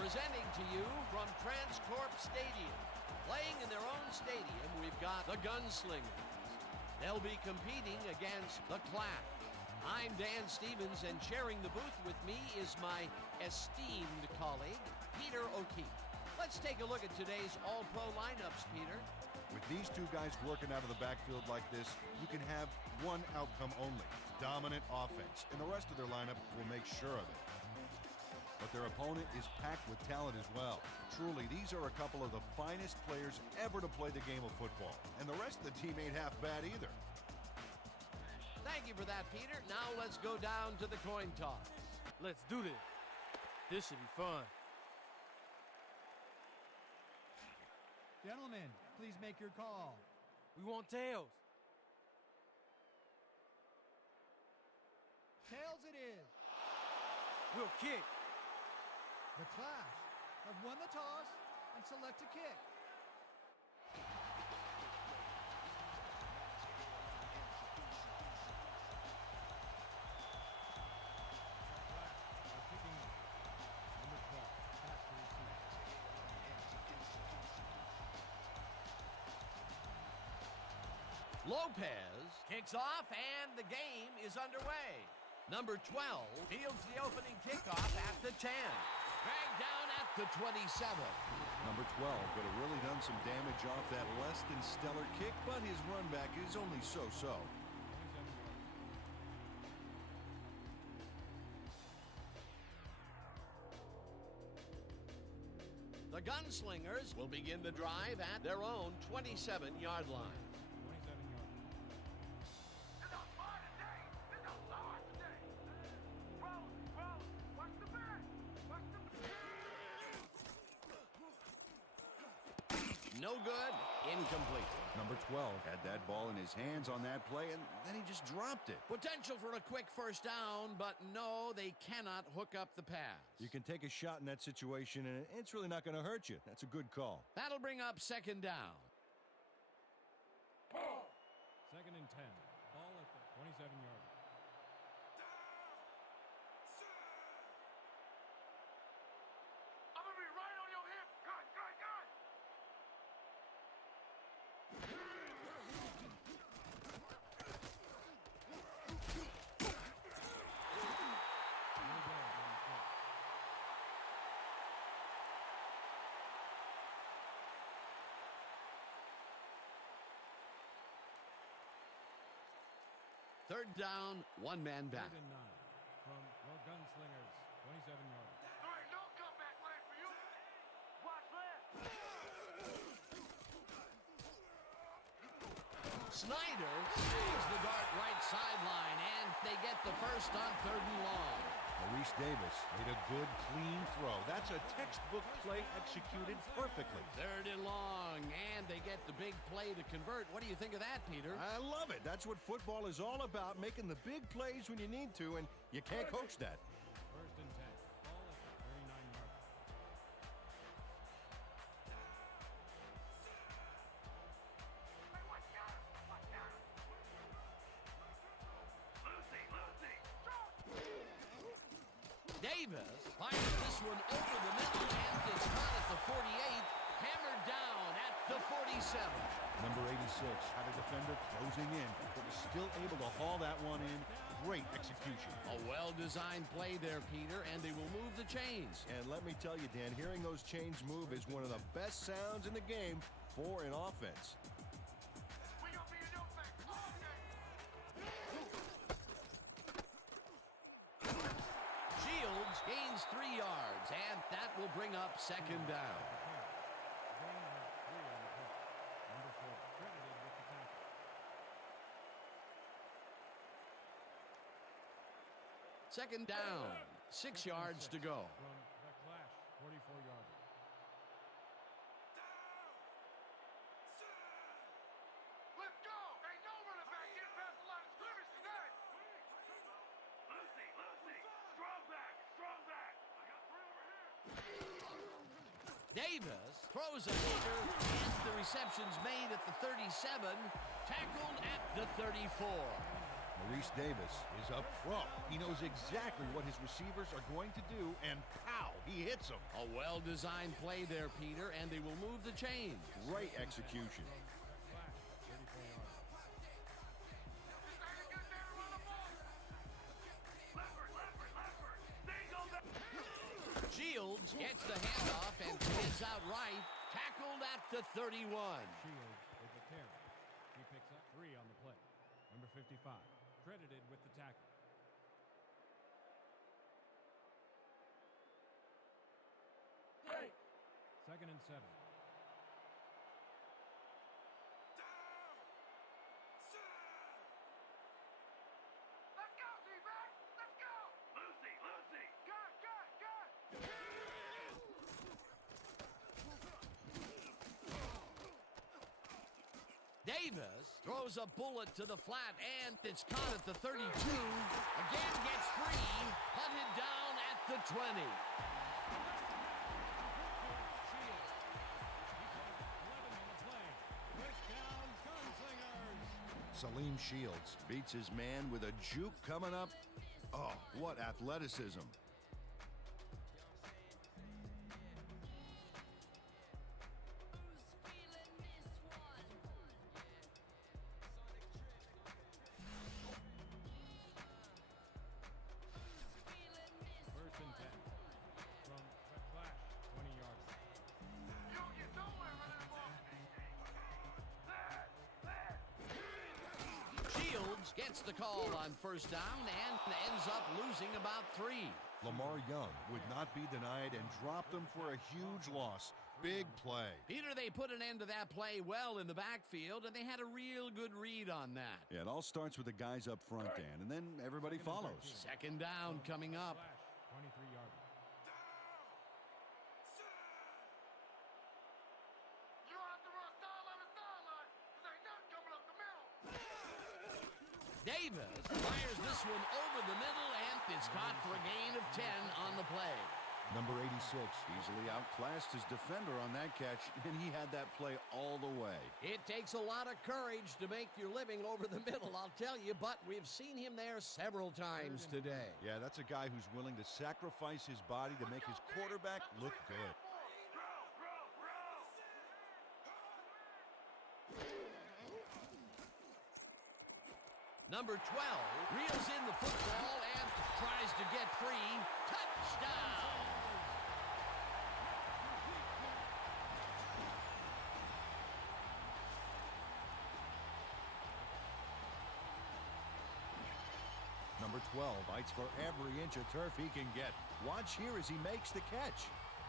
Presenting to you from Transcorp Stadium. Playing in their own stadium, we've got the Gunslingers. They'll be competing against the Clash. I'm Dan Stevens, and sharing the booth with me is my esteemed colleague, Peter O'Keefe. Let's take a look at today's all-pro lineups, Peter. With these two guys working out of the backfield like this, you can have one outcome only: dominant offense, and the rest of their lineup will make sure of it. But their opponent is packed with talent as well. Truly, these are a couple of the finest players ever to play the game of football. And the rest of the team ain't half bad either. Thank you for that, Peter. Now let's go down to the coin toss. Let's do this. This should be fun. Gentlemen, please make your call. We want tails. Tails it is. We'll kick. The Clash have won the toss and select a kick. Lopez kicks off, and the game is underway. Number 12 fields the opening kickoff at the 10. Dragged down at the 27. Number 12 could have really done some damage off that less than stellar kick, but his run back is only so-so. The Gunslingers will begin the drive at their own 27-yard line. No good. Incomplete. Number 12 had that ball in his hands on that play, and then he just dropped it. Potential for a quick first down, but no, they cannot hook up the pass. You can take a shot in that situation, and it's really not going to hurt you. That's a good call. That'll bring up second down. Second and 10. Ball at the 27-yard line. Third down, one man back. 3rd and 9 from your gunslingers, 27 yards. There ain't no comeback lane for you. Watch left. Snyder saves the dart right sideline, and they get the first on 3rd and long. Maurice Davis made a good, clean throw. That's a textbook play executed perfectly. 3rd and long, and they get the big play to convert. What do you think of that, Peter? I love it. That's what football is all about, making the big plays when you need to, and you can't coach that. 1st and 10. Ball at the 39-yard line. Hey, watch out. Watch out. Lucy, Lucy. Davis fires this one over the middle, and it's caught at the 48, hammered down at the 47. Number 86 had a defender closing in, but was still able to haul that one in. Great execution. A well-designed play there, Peter, and they will move the chains. And let me tell you, Dan, hearing those chains move is one of the best sounds in the game for an offense. We gonna be in your face all day. Shields gains 3 yards, and that will bring up 2nd down. Gain of 3 on the play. Number 4, credited with the tackle. Second down, 6 yards to go. From the Clash, 44-yarder. Let's go. Ain't no running back getting past the line of scrimmage today. Lucy, Lucy. Strong back. Strong back. I got 3 over here. Davis throws a heater, and the reception's made at the 37, tackled at the 34. Maurice Davis is a pro. He knows exactly what his receivers are going to do, and pow, he hits them. A well-designed play there, Peter, and they will move the chains. Great execution. Clash, 34-yarder. This ain't a good day to run the ball. Leopard, leopard, leopard. Single back. Shields gets the handoff and heads out right, tackled at the 31. Shields with the carry. He picks up 3 on the play. Number 55, credited with the tackle. Hey. 2nd and 7. Let's go, D-back. Let's go. Lucy, Lucy. Got, got, got. Davis throws a bullet to the flat, and it's caught at the 32. Again gets free, hunted down at the 20. Shields. He caught 11 on the play. First down, Gunslingers. Salim Shields beats his man with a juke coming up. Oh, what athleticism. First and 10. From the Clash, 20-yards. You don't get nowhere running the ball. Shields gets the call on first down and ends up losing about 3. Lamar Young would not be denied and dropped them for a huge loss. Big play. Peter, they put an end to that play well in the backfield, and they had a real good read on that. Yeah, it all starts with the guys up front, Dan, and then everybody follows. 2nd down coming up. Clash, 23-yarder. You don't have to run sideline to sideline, 'cause ain't nothing coming up the middle. Davis fires this one over the middle, and it's caught for a gain of 10 on the play. Number 86 easily outclassed his defender on that catch, and he had that play all the way. It takes a lot of courage to make your living over the middle, I'll tell you, but we've seen him there several times today. Yeah, that's a guy who's willing to sacrifice his body to make his quarterback look good. Throw, throw, throw. Number 12 reels in the football and tries to get free. Touchdown! 12 fights for every inch of turf he can get. Watch here as he makes the catch.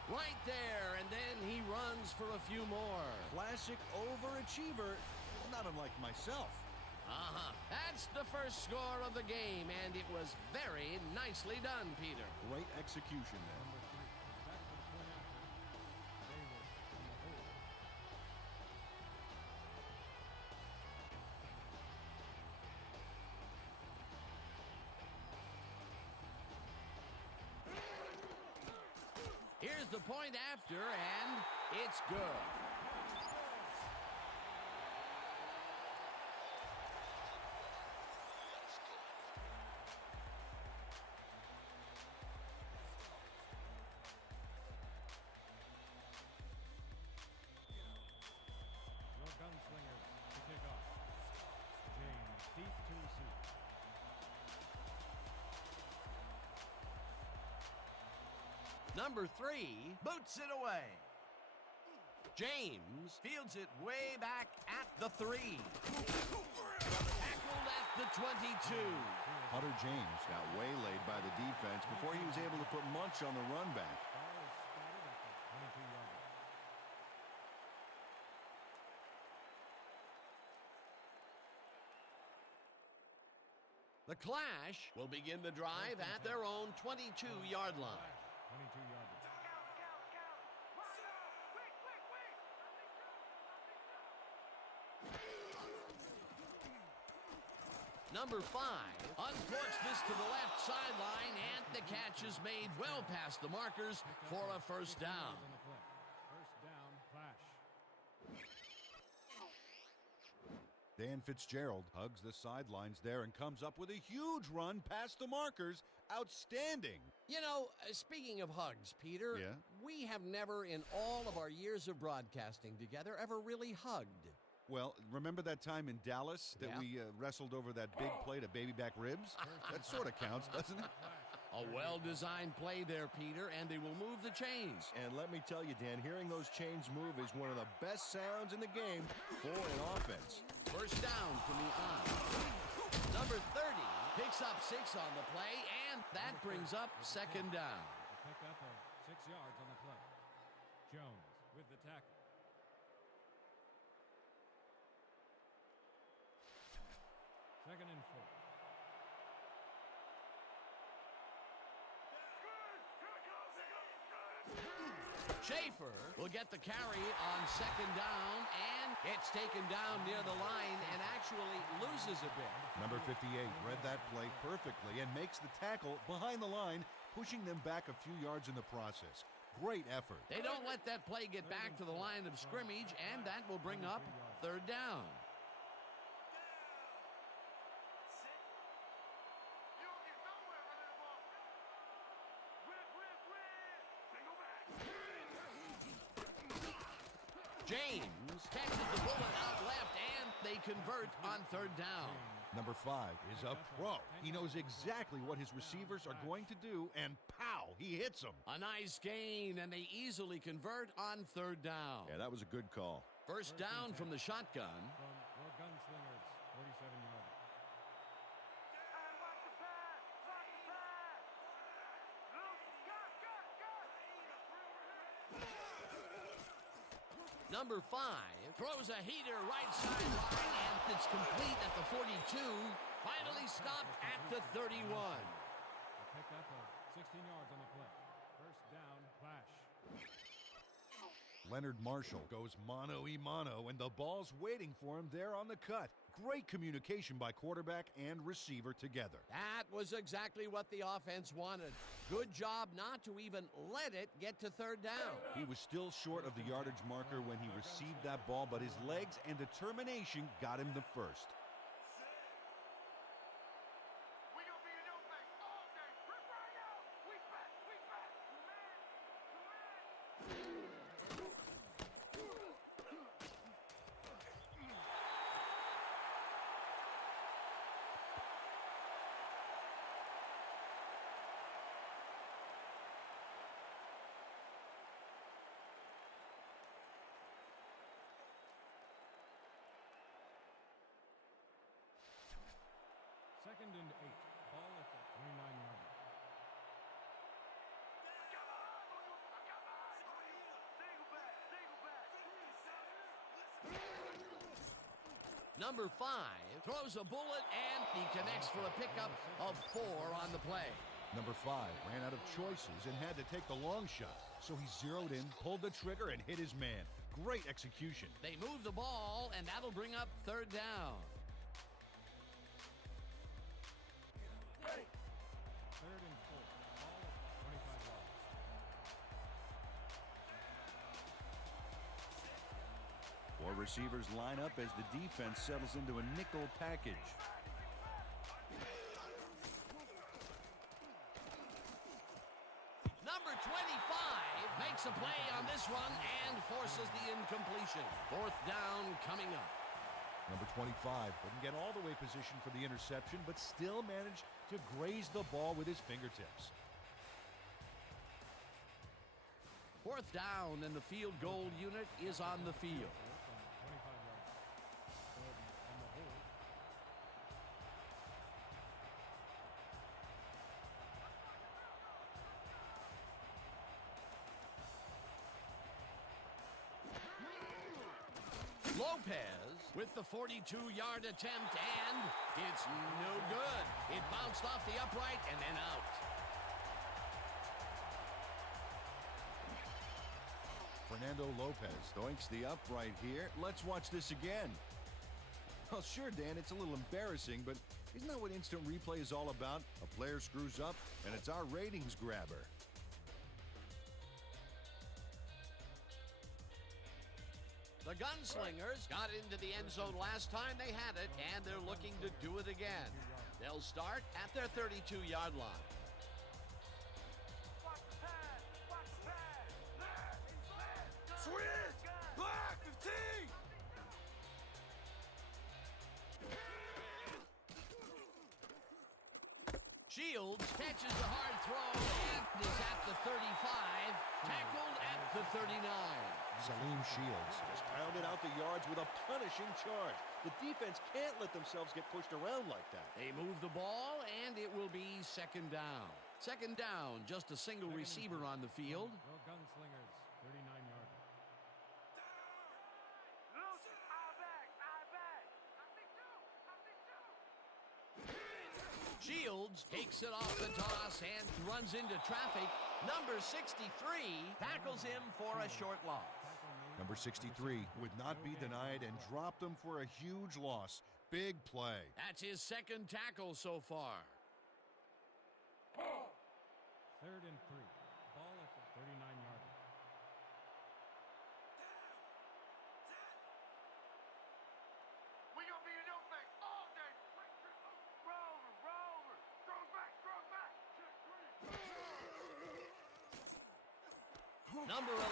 Right there, and then he runs for a few more. Classic overachiever, not unlike myself. That's the first score of the game, and it was very nicely done, Peter. Great execution there. Number 3 is back for the point after. Davis on the hold. Here's the point after, and it's good. Your gunslingers to kick off. James deep to receive. Number 3 boots it away. James fields it way back at the 3. Tackled at the 22. Hunter James got waylaid by the defense before he was able to put much on the run back. Ball is spotted at the 22-yard line. The Clash will begin the drive at their own 22-yard line. 22-yard line. Number 5 uncorks this to the left sideline, and the catch is made well past the markers for a first down. On the play. First down, Clash. Dan Fitzgerald hugs the sidelines there and comes up with a huge run past the markers. Outstanding. You know, speaking of hugs, Peter, Yeah? we have never in all of our years of broadcasting together ever really hugged. Well, remember that time in Dallas that Yeah. we wrestled over that big plate of baby back ribs? That sort of counts, doesn't it? A well-designed play there, Peter, and they will move the chains. And let me tell you, Dan, hearing those chains move is one of the best sounds in the game for an offense. First down from the on. Number 30 picks up 6 on the play, and that brings up second down. A pickup of 6 yards on the play. Jones with the tackle. Second and 4. Schaefer will get the carry on second down, and it's taken down near the line and actually loses a bit. Number 58 read that play perfectly and makes the tackle behind the line, pushing them back a few yards in the process. Great effort. They don't let that play get back to the line of scrimmage, and that will bring up third down. You don't get nowhere running the ball. Rip. Single back. James catches the bullet out left, and they convert on third down. Number 5 is a pro. He knows exactly what his receivers are going to do, and pow, he hits them. A nice gain, and they easily convert on third down. Yeah, that was a good call. First down from the shotgun. From your gunslingers, 47-yard line. And watch the pass. Loose. Got. Number 5 throws a heater right sideline, and it's complete at the 42. Finally stopped at the 31. A pickup of 16 yards on the play. First down, Clash. Leonard Marshall goes mano-a-mano, and the ball's waiting for him there on the cut. Great communication by quarterback and receiver together. That was exactly what the offense wanted. Good job not to even let it get to third down. He was still short of the yardage marker when he received that ball, but his legs and determination got him the first. We gonna be in your face all day. Rip right out. We back. Number 5 throws a bullet, and he connects for a pickup of 4 on the play. Number 5 ran out of choices and had to take the long shot. So he zeroed in, pulled the trigger, and hit his man. Great execution. They move the ball, and that'll bring up 3rd down. 3rd and 4. Ball at 25 yards. Four receivers line up as the defense settles into a nickel package. Number 25 makes a play on this one and forces the incompletion. 4th down coming up. Number 25 couldn't get all the way positioned for the interception, but still managed to graze the ball with his fingertips. 4th down, and the field goal unit is on the field. 25 yards. On the hold. Lopez with the 42-yard attempt, and it's no good. It bounced off the upright and then out. Fernando Lopez. Doinks the upright here. Let's watch this again. Well, sure, Dan, it's a little embarrassing, but isn't that what instant replay is all about? A player screws up, and it's our ratings grabber. The Gunslingers got into the end zone last time they had it, and they're looking to do it again. They'll start at their 32-yard line. Watch the pass! Watch the pass! Left! Switch! Black 15! Shields catches a hard throw and is at the 35, tackled at the 39. Salim Shields Just pounded out the yards with a punishing charge. The defense can't let themselves get pushed around like that. They move the ball, and it will be 2nd down. 2nd down, just a single receiver on the field. The Gunslingers, 39-yarder. Loose it! Eye back! Eye back! I think two! I think two! Shields takes it off the toss and runs into traffic. Number 63 tackles him for a short loss. Number 63 would not be denied and dropped him for a huge loss. Big play. That's his 2nd tackle so far. 3rd and 3. Ball at the 39-yarder. We gonna be in your face all day! Rover! Rover! Strong back! Strong back! Check 3! Number 11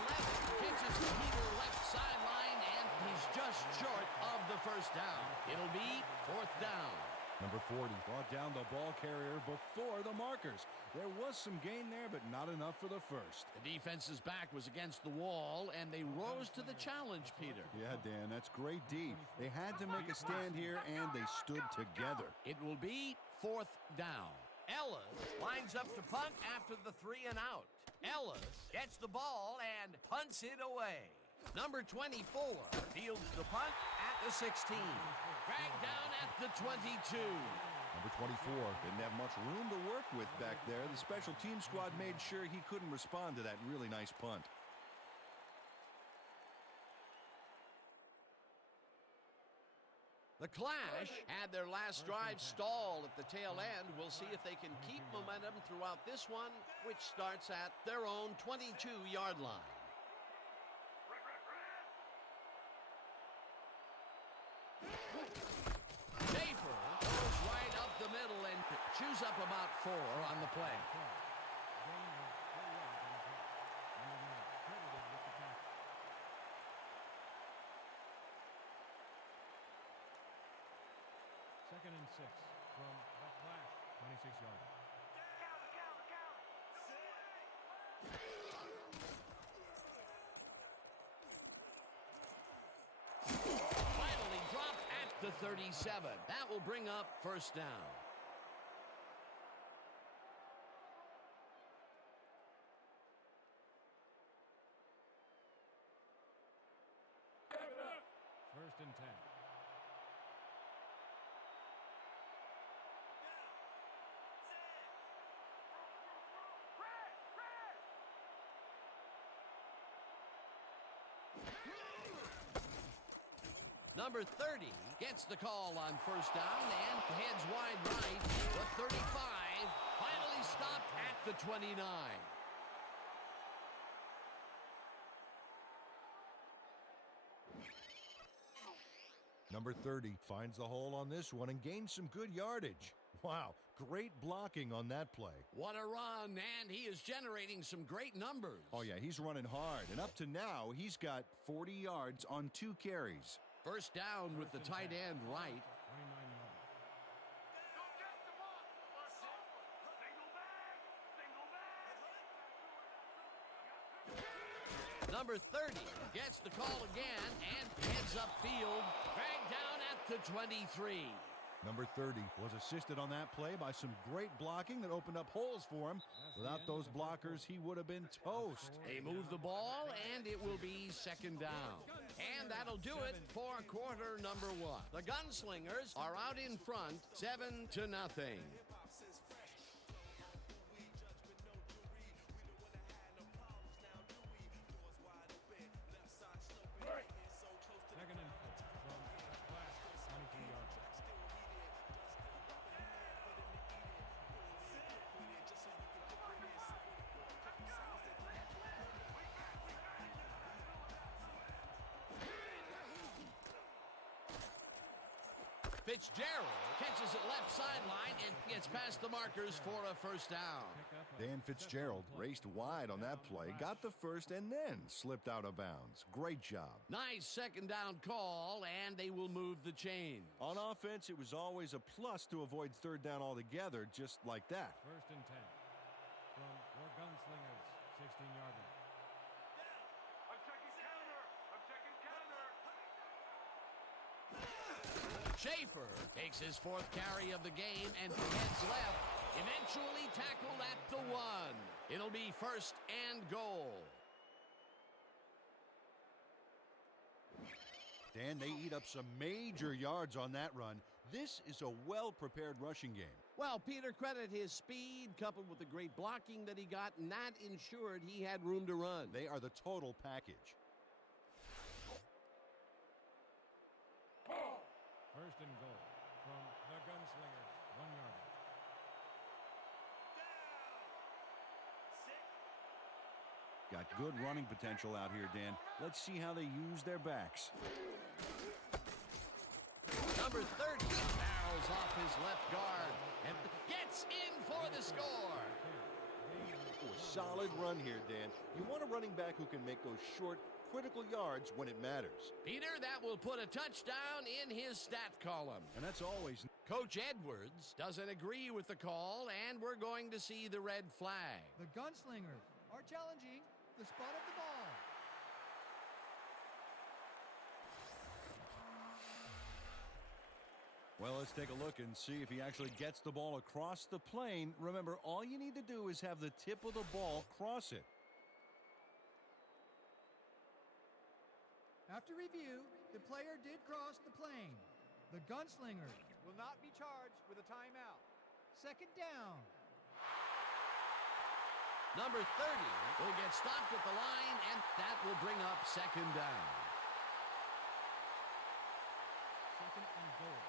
catches the heater left sideline, and he's just short of the 1st down. It'll be 4th down. Number 40 brought down the ball carrier before the markers. There was some gain there, but not enough for the first. The defense's back was against the wall, and they rose to the challenge, Peter. Yeah, Dan, that's great D. They had to make a stand here, and they stood together. It will be 4th down. Ellis lines up to punt after the 3 and out. Ellis gets the ball and punts it away. Number 24 fields the punt at the 16. Dragged down at the 22. Number 24 Didn't have much room to work with back there. The special team squad made sure he couldn't respond to that really nice punt. The Clash had their last drive stall at the tail end. We'll see if they can keep momentum throughout this one, which starts at their own 22-yard line. Schaefer goes right up the middle and chews up about 4 on the play. Gain of 4 yards on the play. Number 9 credited with the tackle. Second and 6 from the Clash, 26-yarder. Counter! Counter! Counter! Finally dropped at the 37. That will bring up 1st down. First and 10. Number 30 gets the call on first down and heads wide right. The 35 finally stopped at the 29. Number 30 finds the hole on this one and gains some good yardage. Wow, great blocking on that play. What a run, and he is generating some great numbers. Oh, yeah, he's running hard, and up to now, he's got 40 yards on 2 carries. First down with the tight end right. 29 yards. Don't get the ball. Single back. Single back. Number 30 gets the call again and heads upfield, dragged down at the 23. Number 30 was assisted on that play by some great blocking that opened up holes for him. Without those blockers, he would have been toast. They move the ball, and it will be second down. And that'll do it for quarter number 1. The Gunslingers are out in front, 7-0. Second and 4 from the flat 22 yards. Fitzgerald catches it left sideline and gets past the markers for a first down. Dan Fitzgerald raced wide on that play, got the first, and then slipped out of bounds. Great job. Nice second down call, and they will move the chain. On offense, it was always a plus to avoid third down altogether, just like that. First and 10 from your Gunslingers 16-yard line. I'm checking counter. I'm checking counter. Schaefer takes his 4th carry of the game and heads left, eventually tackled at the 1. It'll be first and goal. Dan, they eat up some major yards on that run. This is a well-prepared rushing game. Well, Peter, credit his speed coupled with the great blocking that he got, and that ensured he had room to run. They are the total package. First and goal from the Gunslingers 1-yard line. Got good running potential out here, Dan. Let's see how they use their backs. Number 30 barrels off his left guard and gets in for the score. Oh, a solid run here, Dan. You want a running back who can make those short, critical yards when it matters. Peter, that will put a touchdown in his stat column. And that's always... Coach Edwards doesn't agree with the call, and we're going to see the red flag. The Gunslingers are challenging the spot of the ball. Well, let's take a look and see if he actually gets the ball across the plane. Remember, all you need to do is have the tip of the ball cross it. After review, the player did cross the plane. The Gunslingers will not be charged with a timeout. Second down. Number 30 will get stopped at the line, and that will bring up second down. Second and goal.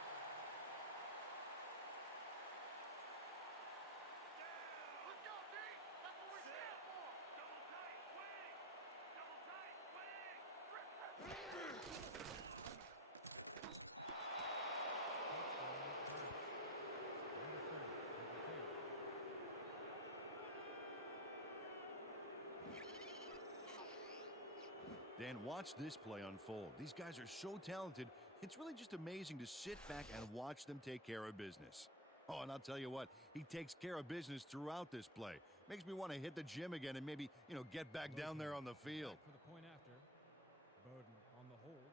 Let's go, D. That's what we're here for. Double tight, swing. Double tight, swing. Dan, watch this play unfold. These guys are so talented, it's really just amazing to sit back and watch them take care of business. Oh, and I'll tell you what, he takes care of business throughout this play. Makes me want to hit the gym again and maybe, get back down there on the field. For the point after. Bowden on the hold.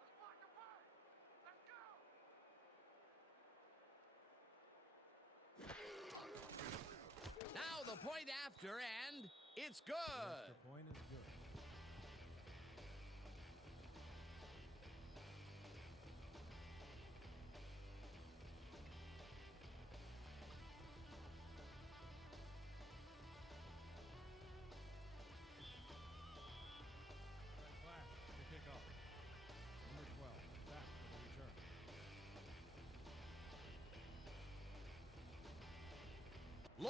Let's block the fight. Let's go. Now the point after, and it's good. Extra point is good.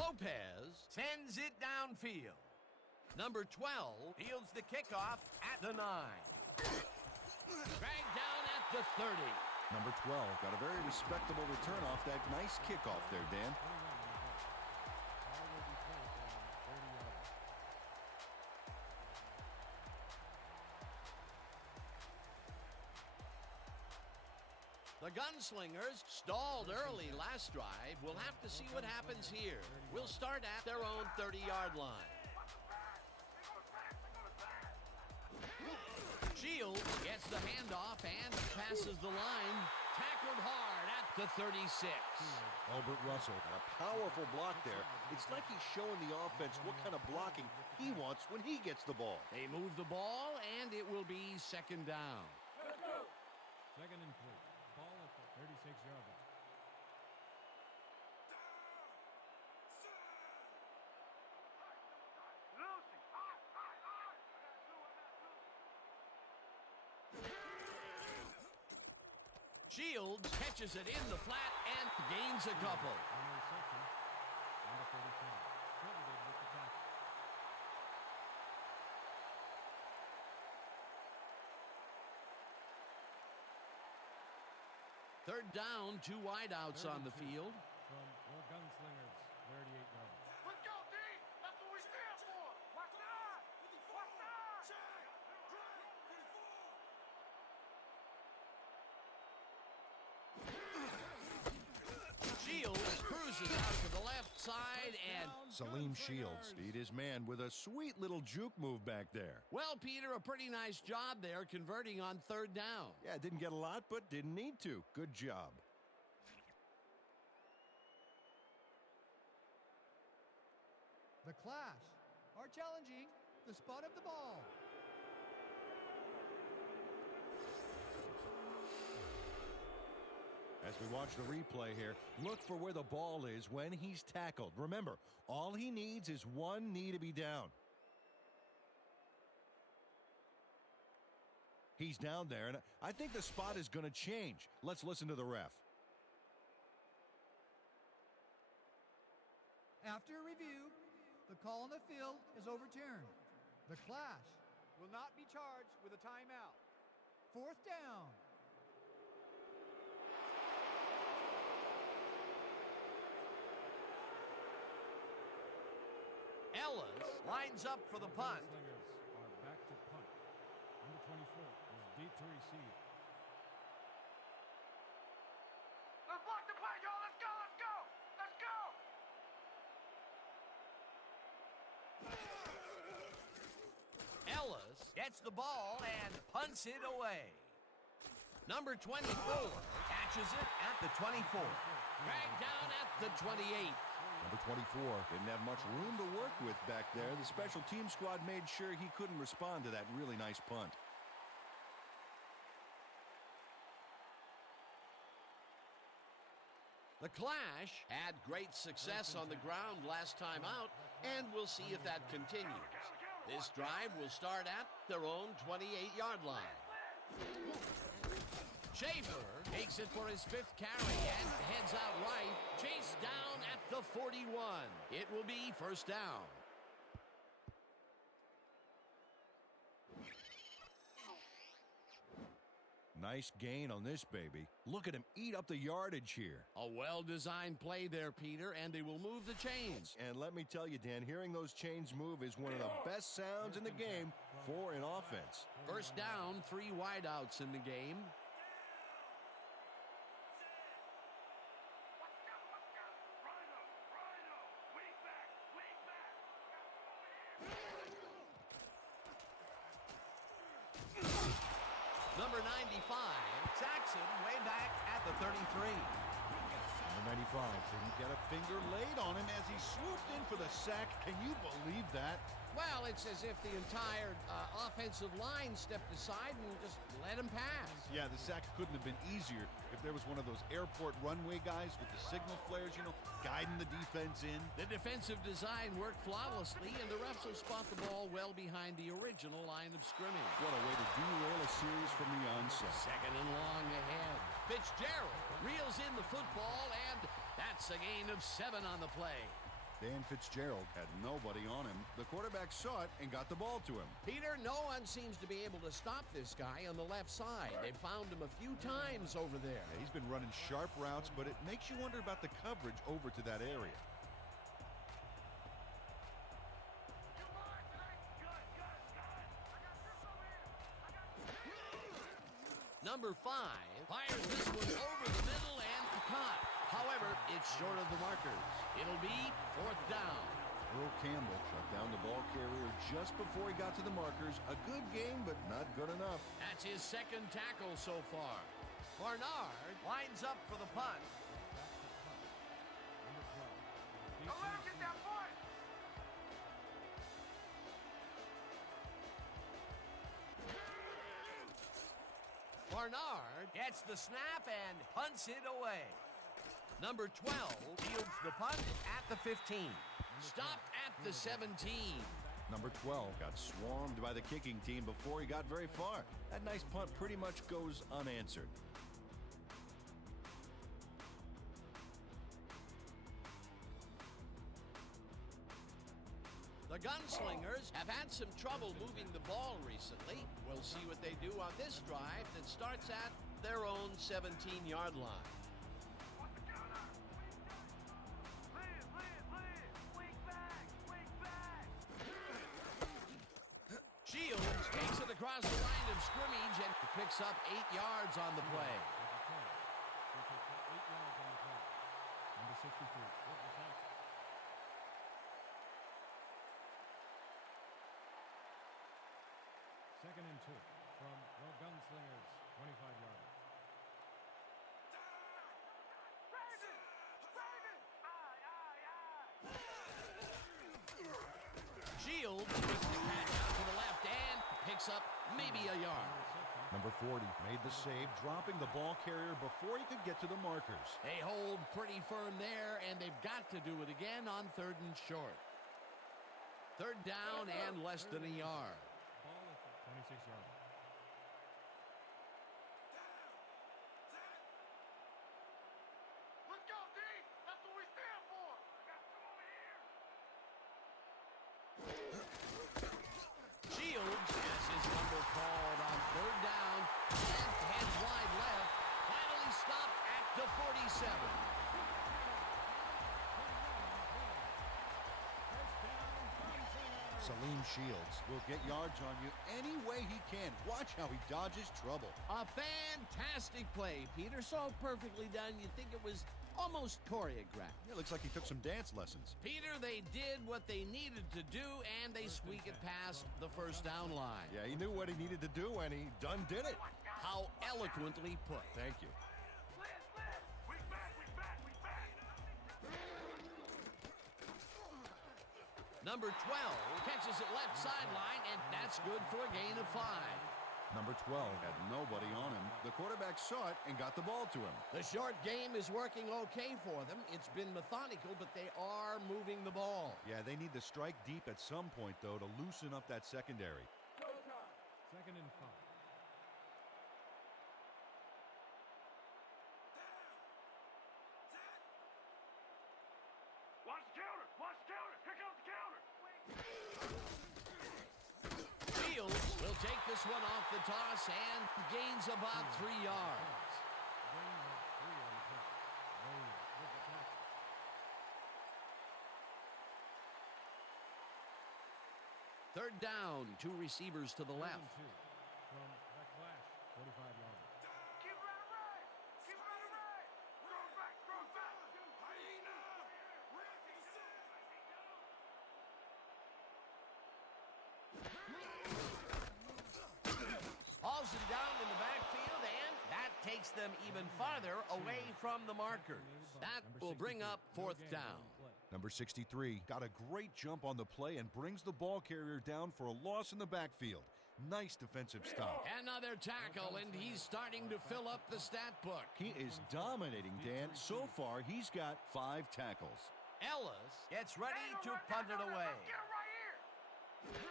Lopez sends it downfield. Number 12 fields the kickoff at the 9. Dragged down at the 30. Number 12 got a very respectable return off that nice kickoff there, Dan. The Gunslingers stalled early last drive. We'll have to see what happens here. We'll start at their own 30-yard line. Shields gets the handoff and passes the line. Tackled hard at the 36. Albert Russell, a powerful block there. It's like he's showing the offense what kind of blocking he wants when he gets the ball. They move the ball, and it will be second down. Second and 3. Ball at the 36-yard line. Shields catches it in the flat and gains a couple. On the reception, number 35. Credited with the tackle. Third down, 2 wideouts on the field. From the Gunslingers, 38-yard line. Let's go, D! That's what we stand for! Watch out! Watch out! Shields cruises out to the left side and... Salim Shields beat his man with a sweet little juke move back there. Well, Peter, a pretty nice job there converting on third down. Yeah, didn't get a lot, but didn't need to. Good job. The Clash are challenging the spot of the ball. As we watch the replay here, look for where the ball is when he's tackled. Remember, all he needs is one knee to be down. He's down there, and I think the spot is going to change. Let's listen to the ref. After review, the call on the field is overturned. The Clash will not be charged with a timeout. Fourth down. Ellis lines up for the punt. Gunslingers are back to punt. Number 24 is deep to receive. Let's block the play, y'all! Let's go! Let's go! Let's go! Ellis gets the ball and punts it away. Number 24 catches it at the 24. Dragged down at the 28. Number 24 didn't have much room to work with back there. The special team squad made sure he couldn't respond to that really nice punt. The Clash had great success on the ground last time out, and we'll see if that continues. This drive will start at their own 28-yard line. Schaefer takes it for his 5th carry and heads out right, chased down at the 41. It will be first down. Nice gain on this baby. Look at him eat up the yardage here. A well-designed play there, Peter, and they will move the chains. And let me tell you, Dan, hearing those chains move is one of the best sounds in the game for an offense. First down, 3 wideouts in the game. Rhino! Rhino! Wing back! Wing back! Number 95, Saxon way back at the 33. Number 95 didn't get a finger laid on him as he swooped in for the sack. Can you believe that? Well, it's as if the entire offensive line stepped aside and just let him pass. Yeah, the sack couldn't have been easier if there was one of those airport runway guys with the signal flares, you know, guiding the defense in. The defensive design worked flawlessly, and the refs will spot the ball well behind the original line of scrimmage. What a way to derail a series from the onset. Second and long ahead. Fitzgerald reels in the football, and that's a gain of 7 on the play. Dan Fitzgerald had nobody on him. The quarterback saw it and got the ball to him. Peter, no one seems to be able to stop this guy on the left side. They found him a few times over there. Yeah, he's been running sharp routes, but it makes you wonder about the coverage over to that area. Number 5 fires this one over the middle and caught. However, it's short of the markers. It'll be 4th down. Earl Campbell shut down the ball carrier just before he got to the markers. A good game, but not good enough. That's his 2nd tackle so far. Barnard lines up for the punt. Don't let him get that point. Barnard gets the snap and punts it away. Number 12 fields the punt at the 15. Stopped at the 17. Number 12 got swarmed by the kicking team before he got very far. That nice punt pretty much goes unanswered. The Gunslingers have had some trouble moving the ball recently. We'll see what they do on this drive that starts at their own 17-yard line. Shields takes it across the line of scrimmage and picks up 8 yards on the play. Number 63. Second and 2 from the Gunslingers, 25-yard line. Shields with the catch out to the left and picks up maybe a yard. Number 40 made the save, dropping the ball carrier before he could get to the markers. They hold pretty firm there, and they've got to do it again on 3rd and short. 3rd down and less than a yard. Ball at the 26-yard line. Let's go, D! That's what we stand for! I got 2 over here! Shields has his number called on 3rd down and heads wide left. Finally stopped at the 47. Salim Shields will get yards on you any way he can. Watch how he dodges trouble. A fantastic play, Peter. So perfectly done, you'd think it was almost choreographed. It looks like he took some dance lessons. Peter, they did what they needed to do, and they squeak it past the 1st down line. Yeah, he knew what he needed to do, and he done did it. How eloquently put. Thank you. We back! Number 12 catches it left sideline, and that's good for a gain of 5. Number 12 Had nobody on him. The quarterback saw it and got the ball to him. The short game is working okay for them. It's been methodical, but they are moving the ball. Yeah, they need to strike deep at some point, though, to loosen up that secondary. Second and 5. Watch the counter! Watch the counter! Here comes the counter! Shields will take this one off the toss and gains about 3 yards. Gain of 3 on the play. Williams with the tackle. Third down, 2 receivers to the 3rd left. and 2 from the Clash, 45-yard line. Keep running right! Keep running right! Throw it back! Throw it back! Hyena! Hauls him down in the backfield, and that takes them even farther away from the markers. That will bring up 4th down. Number 63 got a great jump on the play and brings the ball carrier down for a loss in the backfield. Nice defensive stop. Another tackle, and he's starting to fill up the stat book. He is dominating, Dan. So far, he's got 5 tackles. Ellis gets ready to punt it away. Get it right here!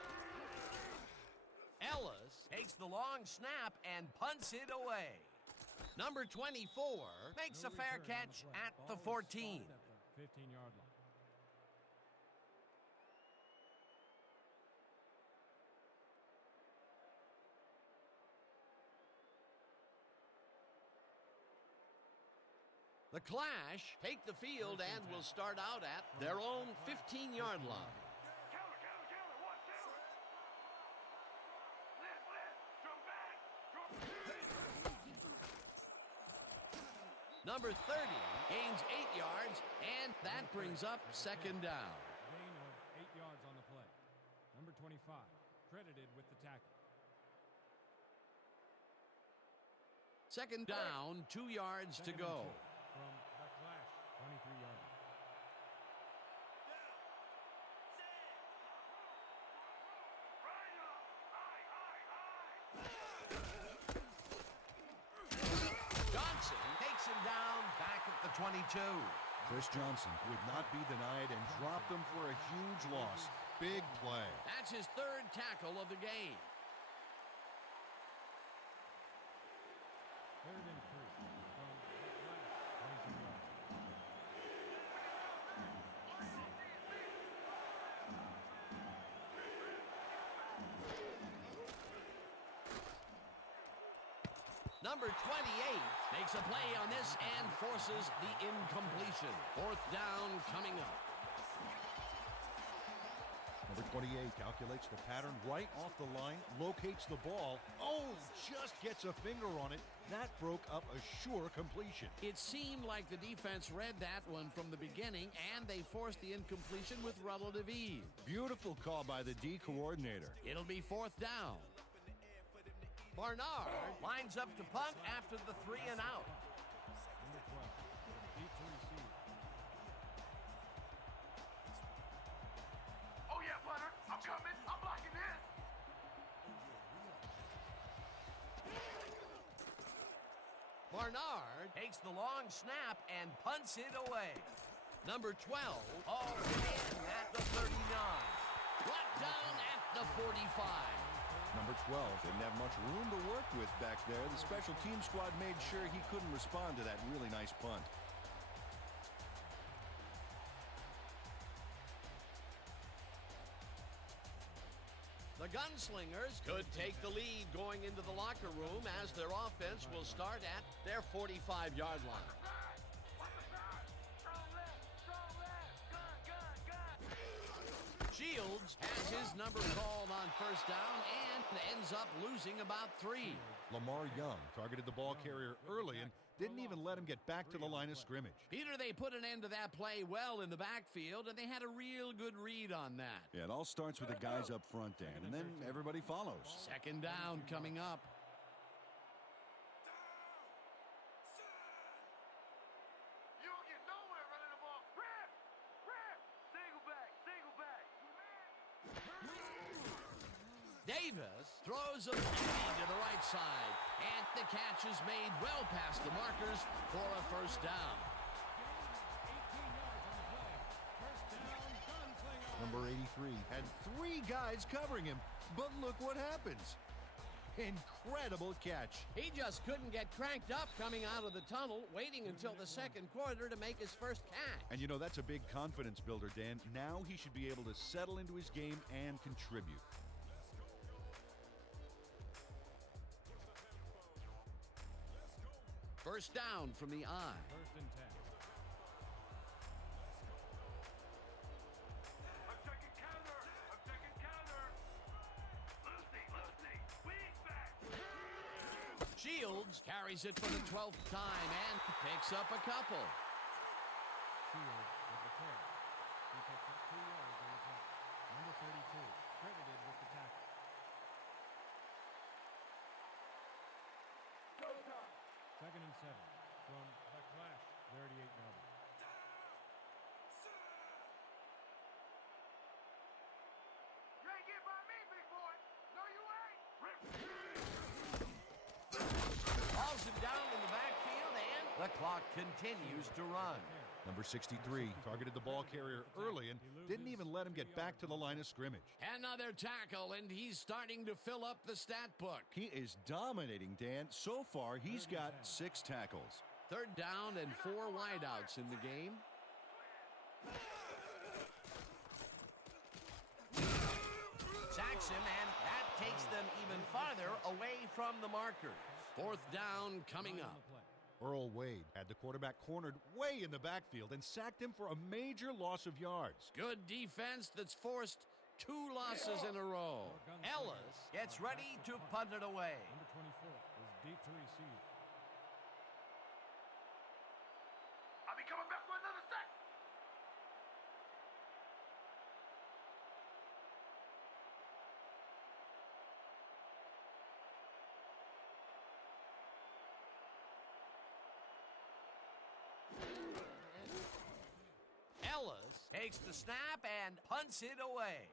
Ellis takes the long snap and punts it away. Number 24 makes a fair catch at the 14. 15-yard line. The Clash take the field and will start out at their own 15-yard line. Counter, counter, counter. 1, 2. Blitz, blitz. Drum back. Number 30 gains 8 yards, and that brings up second down. Gain of 8 yards on the play. Number 25, credited with the tackle. Second down, 2 yards to go. From the Clash, 23-yard line. Right up. High, high, high. Johnson takes him down back at the 22. Chris Johnson would not be denied and dropped him for a huge loss. Big play. That's his third tackle of the game. 3rd and 3 from the Clash, 22 yards. Number 28 makes a play on this and forces the incompletion. 4th down coming up. Number 28 calculates the pattern right off the line, locates the ball. Oh, just gets a finger on it. That broke up a sure completion. It seemed like the defense read that one from the beginning, and they forced the incompletion with relative ease. Beautiful call by the D coordinator. It'll be 4th down. Barnard lines up to punt after the 3 and out. Number 12, deep to receive. Oh, yeah, punter. I'm coming. I'm blocking this. Barnard takes the long snap and punts it away. Number 12 hauls it in at the 39. Brought down at the 45. Number 12 didn't have much room to work with back there. The special team squad made sure he couldn't respond to that really nice punt. The Gunslingers could take the lead going into the locker room as their offense will start at their 45-yard line. Side. Watch the side. Strong left. Strong left. Gun, gun, gun. Shields has his number called on 1st down and ends up losing about 3. Lamar Young targeted the ball carrier early and didn't even let him get back to the line of scrimmage. Peter, they put an end to that play well in the backfield, and they had a real good read on that. Yeah, it all starts with the guys up front, Dan, and then everybody follows. Second down coming up. You don't get nowhere running the ball. Rip! Rip! Single back. Single back. Davis throws a beauty to the right side, and the catch is made well past the markers for a 1st down. 18 yards on the play. 1st down, Gunslinger. Number 83 Had 3 guys covering him, but look what happens. Incredible catch. He just couldn't get cranked up coming out of the tunnel, waiting until the 2nd quarter to make his first catch. And you know, that's a big confidence builder, Dan. Now he should be able to settle into his game and contribute. First down from the I. 1st and 10. I'm checking counter. I'm checking counter. Lucy, Lucy. Wing back. Shields carries it for the 12th time and picks up a couple. Shields with the carry. He picks up 2 yards on the play. Number 32, credited with the tackle. Second and 7 from the Clash, 38-yard line. You ain't getting by me, big boy. No, you ain't. Rip. Hauls him down in the backfield, and the clock continues to run. Number 63 targeted the ball carrier early and didn't even let him get back to the line of scrimmage. Another tackle, and he's starting to fill up the stat book. He is dominating, Dan. So far, he's got 6 tackles. 3rd down and 4 wideouts in the game. Sacks him, and that takes them even farther away from the markers. 4th down coming up. On the play. Earl Wade had the quarterback cornered way in the backfield and sacked him for a major loss of yards. Good defense that's forced 2 losses in a row. Ellis gets ready to punt it away. Number 24 is deep to receive. I'll be coming back for another sack. Ellis takes the snap and punts it away.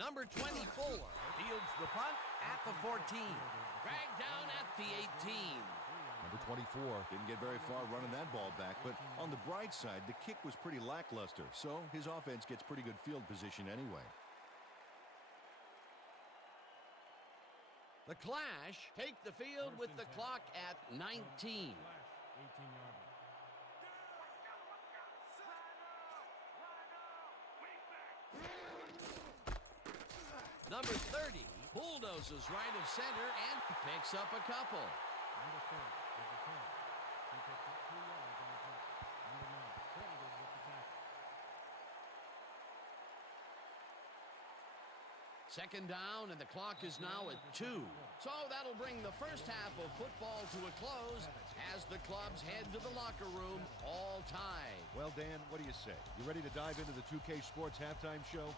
Number 24 fields the punt at the 14. Dragged down at the 18. Number 24 didn't get very far running that ball back, but on the bright side, the kick was pretty lackluster, so his offense gets pretty good field position anyway. The Clash take the field with the clock at 19. Flash, 18-yard line. Number 30 bulldozes right of center and picks up a couple. Number 30 is the carry. He picked up 2 yards on the play. Number 9 credited with the tackle. Second down, and the clock is now at 2. So that'll bring the first half of football to a close as the clubs head to the locker room, all tied. Well, Dan, what do you say? You ready to dive into the 2K Sports halftime show?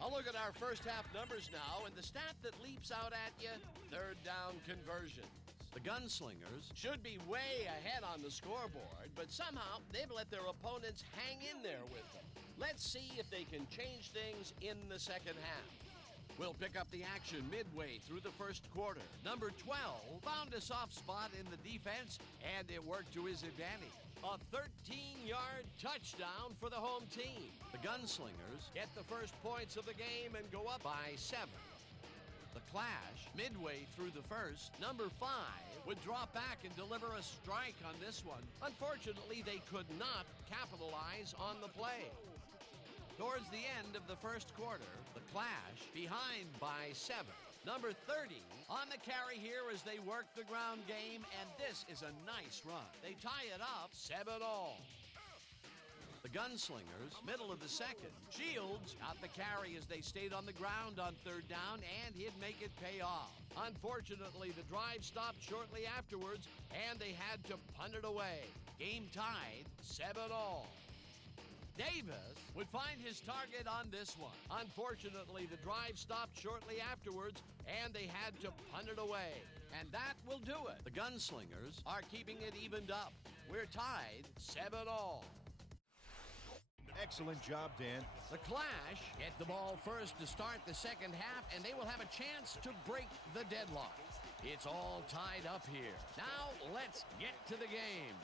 I'll look at our first half numbers now, and the stat that leaps out at you, third down conversions. The Gunslingers should be way ahead on the scoreboard, but somehow they've let their opponents hang in there with them. Let's see if they can change things in the second half. We'll pick up the action midway through the first quarter. Number 12 found a soft spot in the defense, and it worked to his advantage. A 13-yard touchdown for the home team. The Gunslingers get the first points of the game and go up by 7. The Clash, midway through the first, number 5 would drop back and deliver a strike on this one. Unfortunately, they could not capitalize on the play. Towards the end of the first quarter, the Clash behind by 7. Number 30 on the carry here as they work the ground game, and this is a nice run. They tie it up 7-all. The Gunslingers, middle of the second. Shields got the carry as they stayed on the ground on third down, and he'd make it pay off. Unfortunately, the drive stopped shortly afterwards, and they had to punt it away. Game tied 7-all. Davis would find his target on this one. Unfortunately, the drive stopped shortly afterwards, and they had to punt it away. And that will do it. The Gunslingers are keeping it evened up. We're tied 7-all. Excellent job, Dan. The Clash get the ball first to start the second half, and they will have a chance to break the deadlock. It's all tied up here. Now, let's get to the game.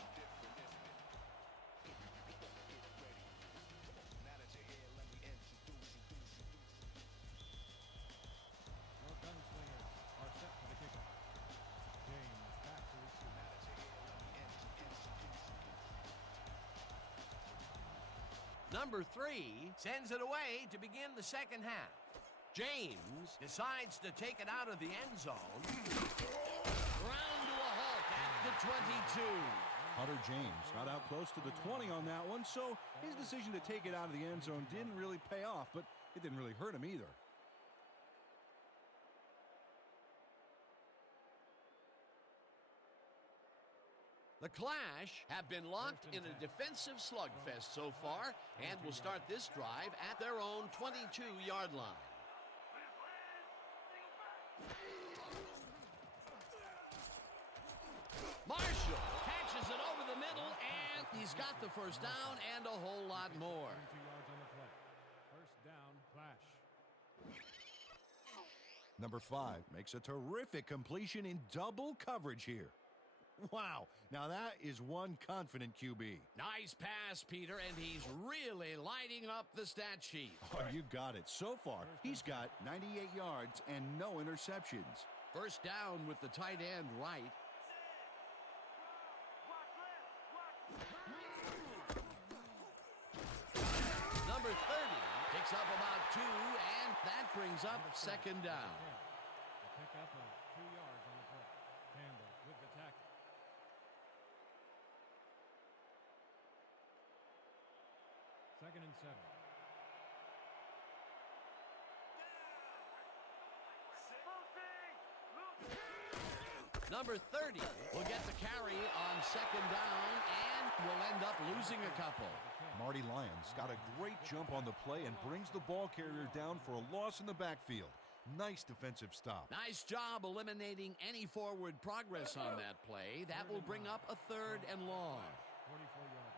Your Gunslingers are set for the kickoff. James back to receive. Number 3 sends it away to begin the second half. James decides to take it out of the end zone. Ground to a halt at the 22. Hunter James got out close to the 20 on that one, so his decision to take it out of the end zone didn't really pay off, but it didn't really hurt him either. The Clash have been locked in a defensive slugfest so far and will start this drive at their own 22-yard line. Marshall catches it over the middle, and he's got the first down and a whole lot more. 22 yards on the play. First down, Clash. Number 5 makes a terrific completion in double coverage here. Wow, now that is one confident QB. Nice pass, Peter, and he's really lighting up the stat sheet. Oh, you got it. So far, he's got 98 yards and no interceptions. First down with the tight end right. Number 30 picks up about 2, and that brings up second down. The Pickup of 2 yards on the play. Campbell with the tackle. Second and 7. Number 30 will get the carry on second down and will end up losing a couple. Marty Lyons got a great jump on the play and brings the ball carrier down for a loss in the backfield. Nice defensive stop. Nice job eliminating any forward progress on that play. That will bring up a 3rd and long. 44 yards.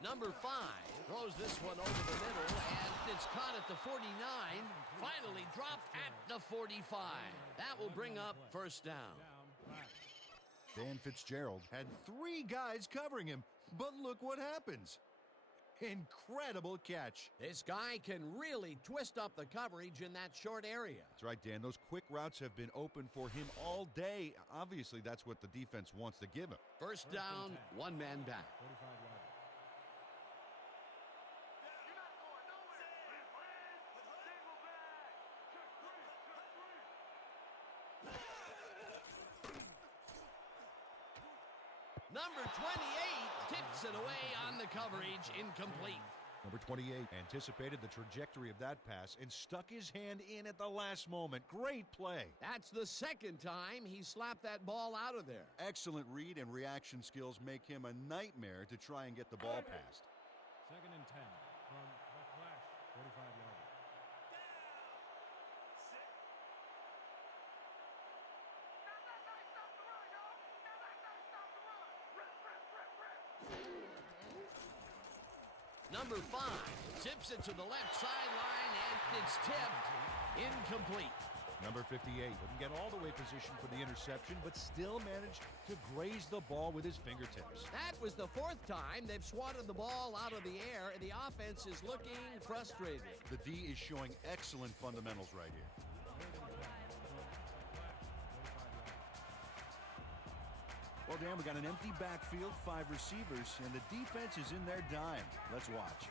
Number 5 throws this one over the middle, and it's caught at the 49. Finally dropped at the 45. That will bring up first down. Dan Fitzgerald Had 3 guys covering him, but look what happens. Incredible catch. This guy can really twist up the coverage in that short area. That's right, Dan. Those quick routes have been open for him all day. Obviously, that's what the defense wants to give him. First down, 1 man back. 45 yards. Number 28 tips it away on the coverage, incomplete. Number 28 anticipated the trajectory of that pass and stuck his hand in at the last moment. Great play. That's the second time he slapped that ball out of there. Excellent read and reaction skills make him a nightmare to try and get the ball past. Second and 10 from the Flash. 45 yards. Number 5 tips it to the left sideline, and it's tipped. Incomplete. Number 58 didn't get all the way positioned for the interception, but still managed to graze the ball with his fingertips. That was the 4th time they've swatted the ball out of the air, and the offense is looking frustrated. The D is showing excellent fundamentals right here. Well, Dan, we got an empty backfield, 5 receivers, and the defense is in their dime. Let's watch.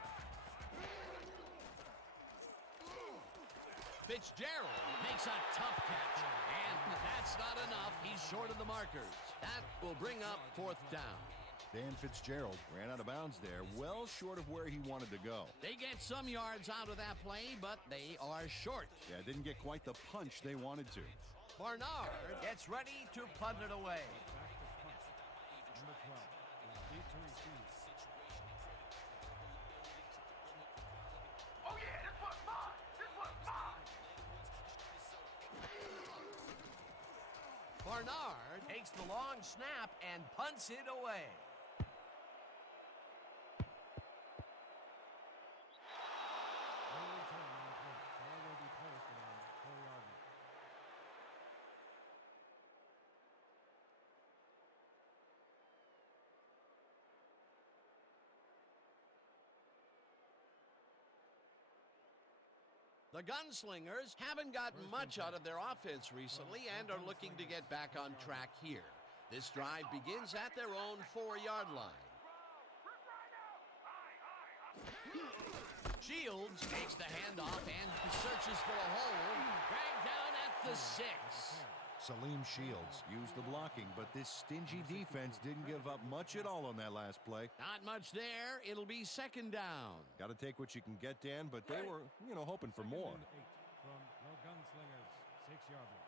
Fitzgerald makes a tough catch, and that's not enough. He's short of the markers. That will bring up 4th down. Dan Fitzgerald ran out of bounds there, well short of where he wanted to go. They get some yards out of that play, but they are short. Yeah, didn't get quite the punch they wanted to. Barnard gets ready to punt it away. Number 12 is deep to receive. Oh yeah, this one's mine! This one's mine! Barnard takes the long snap and punts it away. No return on the play. Ball will be placed around the 4-yard line. The Gunslingers haven't gotten much out of their offense recently and are looking to get back on track here. This drive begins at their own 4-yard line. Shields takes the handoff and searches for a hole. Dragged down at the 6. Salim Shields Used the blocking, but this stingy defense didn't give up much at all on that last play. Not much there. It'll be second down. Got to take what you can get, Dan, but they were, hoping for more. Second and 8 from the Gunslingers. 6-yard line.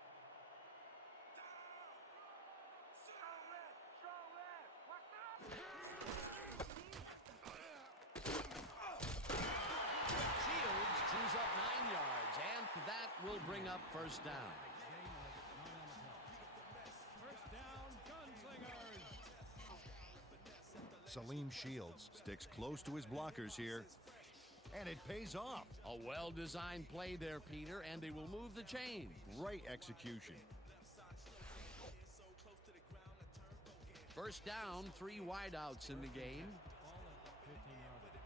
Shields chews up 9 yards, and that will bring up first down. First down, Gunslingers. Salim Shields Sticks close to his blockers here, and it pays off. A well-designed play there, Peter, and they will move the chains. Great execution. First down, 3 wideouts in the game. Ball at 15-yard line.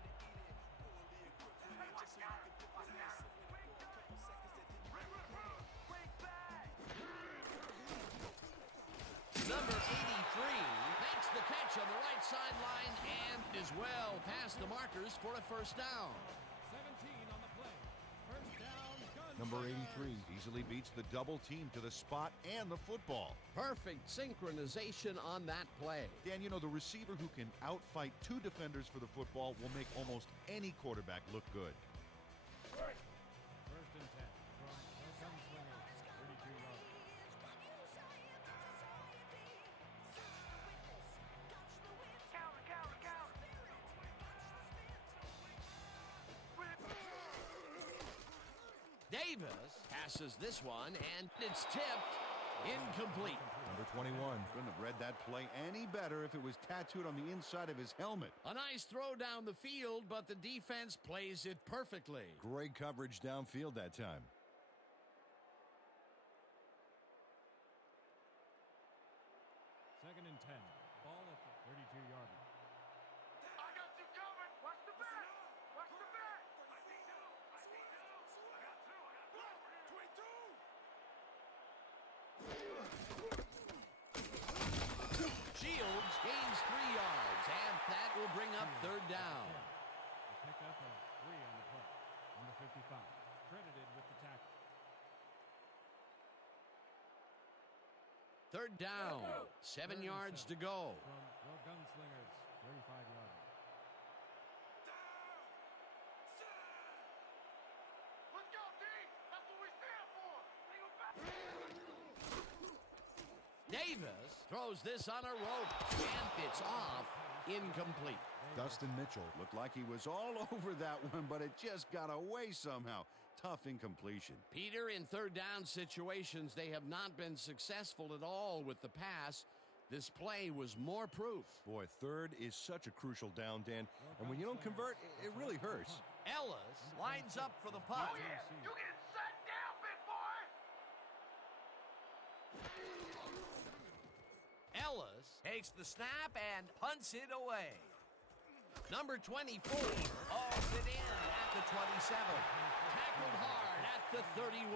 Number 83 sideline and is well past the markers for a first down. 17 on the play. First down, Gunslingers. Number 83 easily beats the double team to the spot and the football. Perfect synchronization on that play. Dan, you know, the receiver who can outfight two defenders for the football will make almost any quarterback look good. First and 10 from the Gunslingers. 32 yards. Counter, counter, counter. Davis passes this one, and it's tipped. Incomplete. Number 21. Couldn't have read that play any better if it was tattooed on the inside of his helmet. A nice throw down the field, but the defense plays it perfectly. Great coverage downfield that time. Second and 10. Ball at the 32-yard line. I got you covered. Watch the back. Watch the back. I see two. I see two. I got two. I got two over here. 22. Shields gains 3 yards, and that will bring up third down. They pick up a 3 on the play. Number 55. Credited with the tackle. Third down, 7 yards to go. From the Gunslingers. 35-yard line. Let's go, D. That's what we stand for. Legal back. Davis throws this on a rope, and it's off. Incomplete. Dustin Mitchell. Looked like he was all over that one, but it just got away somehow. Tough incompletion. Peter, in third down situations, they have not been successful at all with the pass. This play was more proof. Boy, third is such a crucial down, Dan. And when you don't convert, it really hurts. Ellis lines up for the punt. Oh, yeah. You get sat down, big boy. Ellis takes the snap and punts it away. Number 24 hauls it in at the 27. Tackled hard at the 31.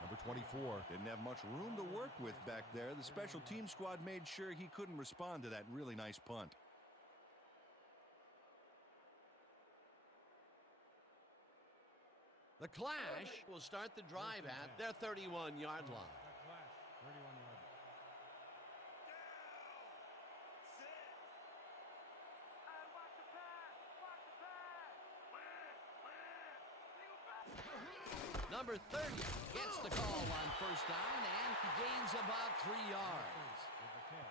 Number 24. Didn't have much room to work with back there. The special team squad made sure he couldn't respond to that really nice punt. The Clash will start the drive at their 31-yard line. The Clash. 31-yard line. And watch the pass. Watch the pass. Legal back. Number 30 gets the call on first down and gains about 3 yards. With the K.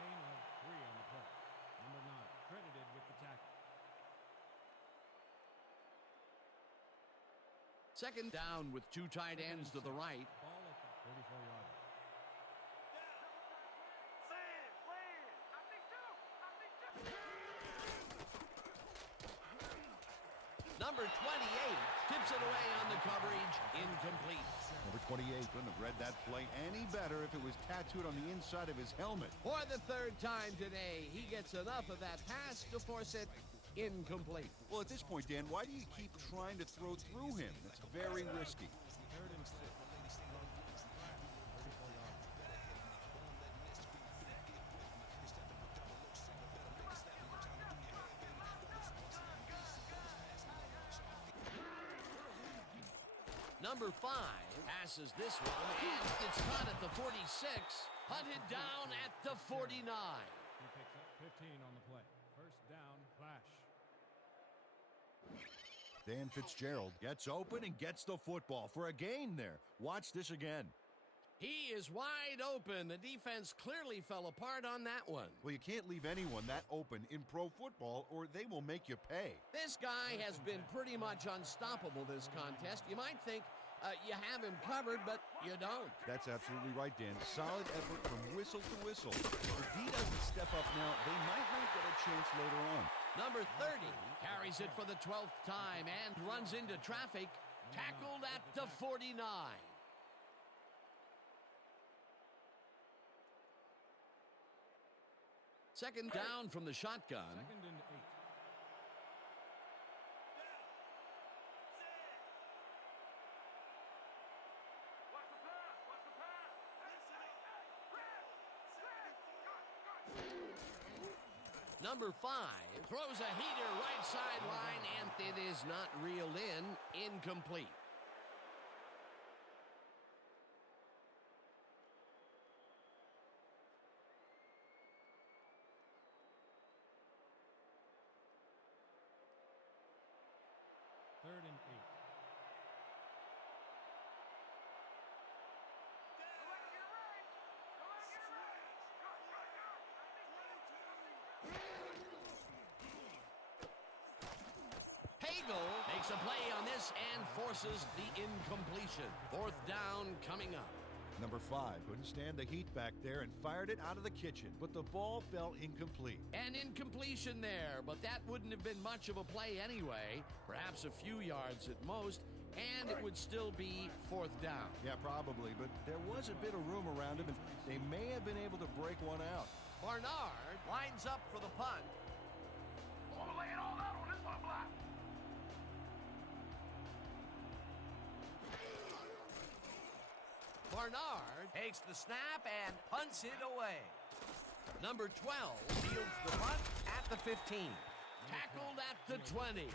Gain of 3 on the play. Number 9. Credited with the tackle. Second down with 2 tight ends to the right. Ball at the 34-yard line. Land. I see two. Number 28 tips it away on the coverage. Incomplete. Number 28. Couldn't have read that play any better if it was tattooed on the inside of his helmet. For the third time today, he gets enough of that pass to force it incomplete. Well, at this point, Dan, why do you keep trying to throw through him? That's very risky. Third and 6. 34-yard line. Number 5 passes this one, and it's caught at the 46, hunted down at the 49. He picks up 15 on the play. First down, Clash. Dan Fitzgerald. Gets open and gets the football for a gain there. Watch this again. He is wide open. The defense clearly fell apart on that one. Well, you can't leave anyone that open in pro football or they will make you pay. This guy has been pretty much unstoppable this contest. You might think you have him covered, but you don't. That's absolutely right, Dan. Solid effort from whistle to whistle. If D doesn't step up now, they might not get a chance later on. Number 30 carries it for the 12th time and runs into traffic. Tackled at the 49. Second down from the shotgun. Second and 8. Watch the pass. Watch the pass. Number 5 throws a heater right sideline, and it is not reeled in. Incomplete. Third and 8. Hagel makes a play on this and forces the incompletion. Fourth down coming up. Number 5 couldn't stand the heat back there and fired it out of the kitchen, but the ball fell incomplete. An incompletion there, but that wouldn't have been much of a play anyway. Perhaps a few yards at most, and it would still be fourth down. Yeah, probably, but there was a bit of room around him, and they may have been able to break one out. Barnard lines up for the punt. I'm gonna lay it all out on this one block. Barnard takes the snap and punts it away. Number 12 fields the punt at the 15. Tackled at the 20.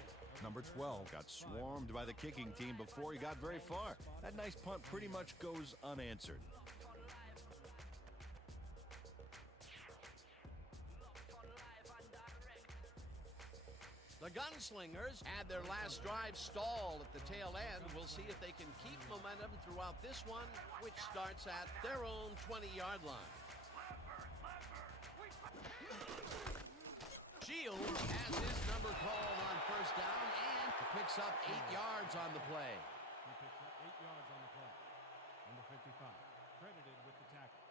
Number 12 Got swarmed by the kicking team before he got very far. That nice punt pretty much goes unanswered. The Gunslingers had their last drive stalled at the tail end. We'll see if they can keep momentum throughout this one, which starts at their own 20-yard line. Shields has his number called on first down and picks up 8 yards on the play. He picks up 8 yards on the play. Number 55, credited with the tackle.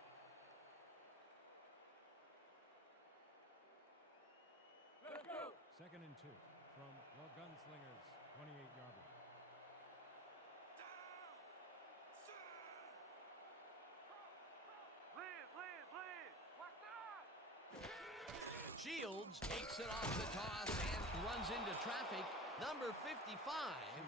Let's go. Second and 2 from the Gunslingers, 28-yard line. Liz. Watch that. Shields takes it off the toss and runs into traffic. Number 55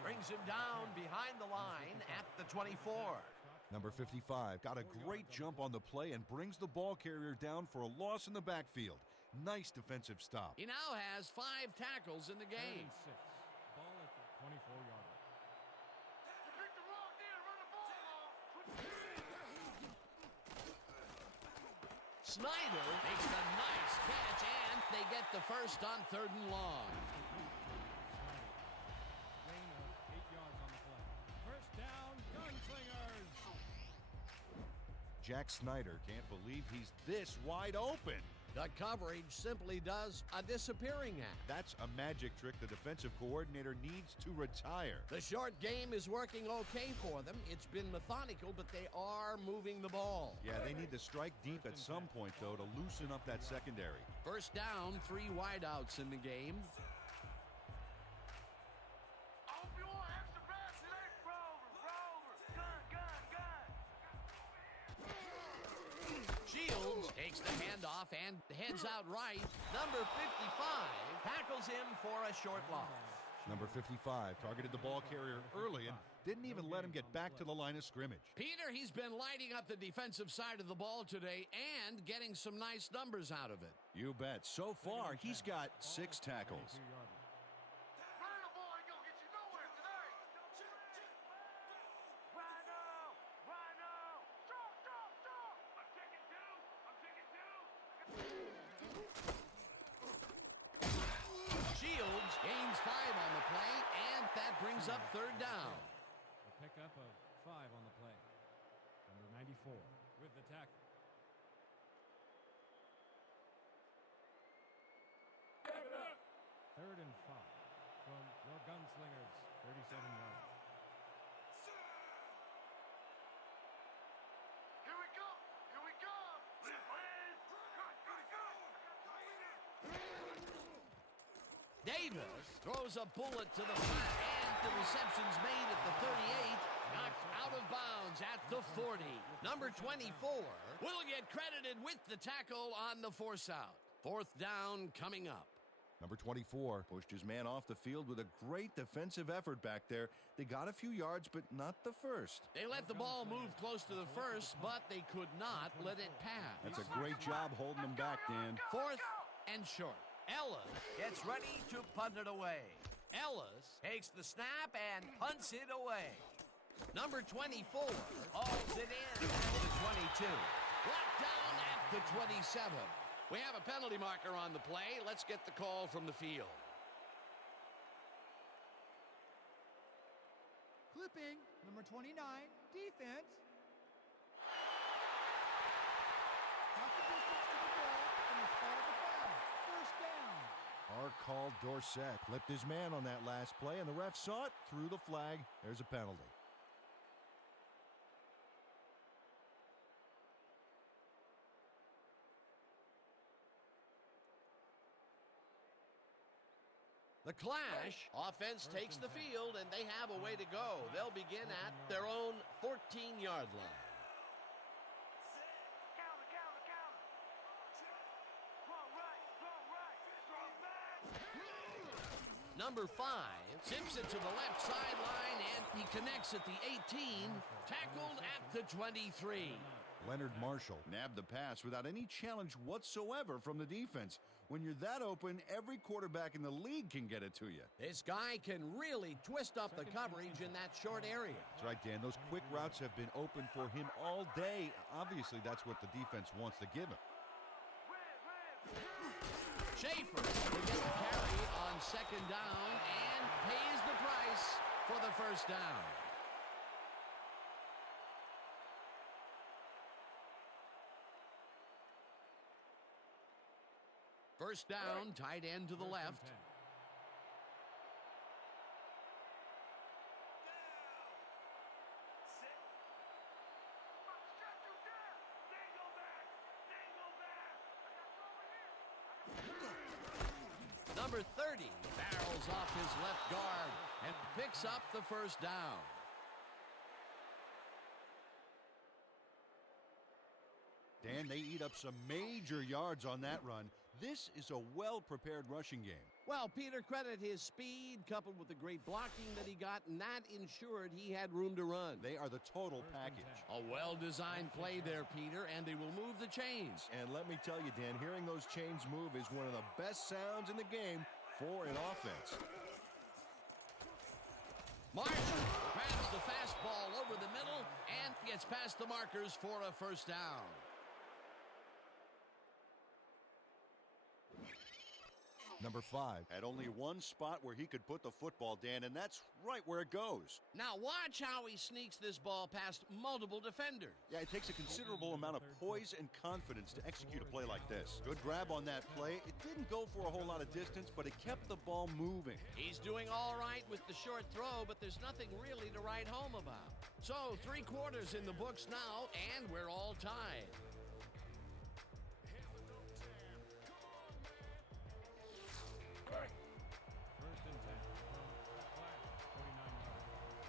brings him down behind the line at the 24. Number 55 got a great jump on the play and brings the ball carrier down for a loss in the backfield. Nice defensive stop. He now has 5 tackles in the Third game. and 6, ball at the 24-yard line. You picked the wrong day to run the ball off. Snyder makes a nice catch, and they get the first on 3rd and long. Gain of 8 yards on the play. First down, Gunslingers. Jack Snyder can't believe he's this wide open. The coverage simply does a disappearing act. That's a magic trick the defensive coordinator needs to retire. The short game is working okay for them. It's been methodical, but they are moving the ball. Yeah, they need to strike deep at some point, though, to loosen up that secondary. First down, 3 wideouts in the game. I hope you all extra bad today. Rover. Gun. Shields takes the handoff and heads out right. Number 55 tackles him for a short loss. Number 55 targeted the ball carrier early and didn't even let him get back to the line of scrimmage. Peter, he's been lighting up the defensive side of the ball today and getting some nice numbers out of it. You bet. So far, he's got 6 tackles. 32-yard line. Running the ball ain't gonna get you nowhere today. Rhino. Stop. I'm taking 2. Shields gains 5 on the play, and that brings up 3rd down. A pickup of 5 on the play. Number 94 with the tackle. Third and 5 from the Gunslingers, 37-yard line. Here we go. Liz. Davis throws a bullet to the flat, and the reception's made at the 38, knocked out of bounds at the 40. Number 24 will get credited with the tackle on the force out. 4th down coming up. Number 24 pushed his man off the field with a great defensive effort back there. They got a few yards, but not the first. They let the ball move close to the first, but they could not let it pass. That's a great job holding them back, Dan. 4th and short. Ellis gets ready to punt it away. Ellis takes the snap and punts it away. Number 24 hauls it in at the 22. Brought down at the 27. We have a penalty marker on the play. Let's get the call from the field. Clipping, number 29, defense. Half the distance to the goal from the spot of the foul. First down. Our call, Dorsett clipped his man on that last play, and the ref saw it, threw the flag. There's a penalty. The Clash offense takes the field, and they have a way to go. They'll begin at their own 14-yard line. Counter, counter, counter. Strong right, strong back. Number 5 tips it to the left sideline, and he connects at the 18, tackled at the 23. Leonard Marshall Nabbed the pass without any challenge whatsoever from the defense. When you're that open, every quarterback in the league can get it to you. This guy can really twist up the coverage in that short area. That's right, Dan. Those quick routes have been open for him all day. Obviously, that's what the defense wants to give him. Schaefer will get the carry on second down and pays the price for the first down. First down, tight end to the left. Number 30 barrels off his left guard and picks up the first down. Dan, they eat up some major yards on that run. This is a well-prepared rushing game. Well, Peter, credit his speed coupled with the great blocking that he got, and that ensured he had room to run. They are the total package. A well-designed play there, Peter, and they will move the chains. And let me tell you, Dan, hearing those chains move is one of the best sounds in the game for an offense. Marshall grabs the fastball over the middle and gets past the markers for a first down. Number 5 had only one spot where he could put the football, Dan, and that's right where it goes. Now watch how he sneaks this ball past multiple defenders. Yeah, it takes a considerable amount of poise and confidence to execute a play like this. Good grab on that play. It didn't go for a whole lot of distance, but it kept the ball moving. He's doing all right with the short throw, but there's nothing really to write home about. So 3 quarters in the books now, and we're all tied. First and 10 from the Clash, 49 yards.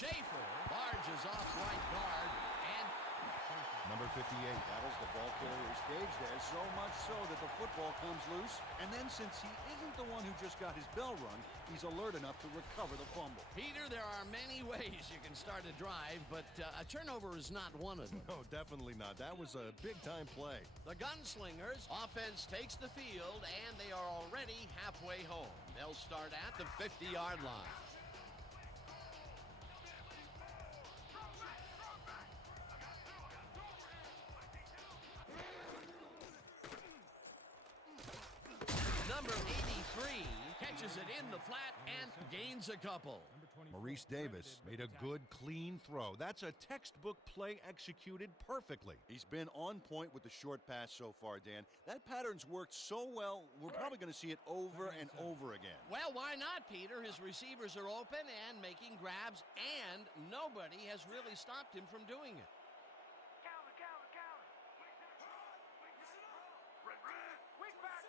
Schaefer barges off right guard, and Number 58 battles the ball carrier stage there, so much so that the football comes loose. And then since he isn't the one who just got his bell rung, he's alert enough to recover the fumble. Peter, there are many ways you can start a drive, but a turnover is not one of them. No, definitely not. That was a big-time play. The Gunslingers offense takes the field, and they are already halfway home. They'll start at the 50-yard line. Number 83 catches it in the flat and gains a couple. Number 24. Maurice Davis made a good, clean throw. That's a textbook play executed perfectly. He's been on point with the short pass so far, Dan. That pattern's worked so well, we're probably going to see it over and over again. Well, why not, Peter? His receivers are open and making grabs, and nobody has really stopped him from doing it. Counter, counter, counter. Weak back.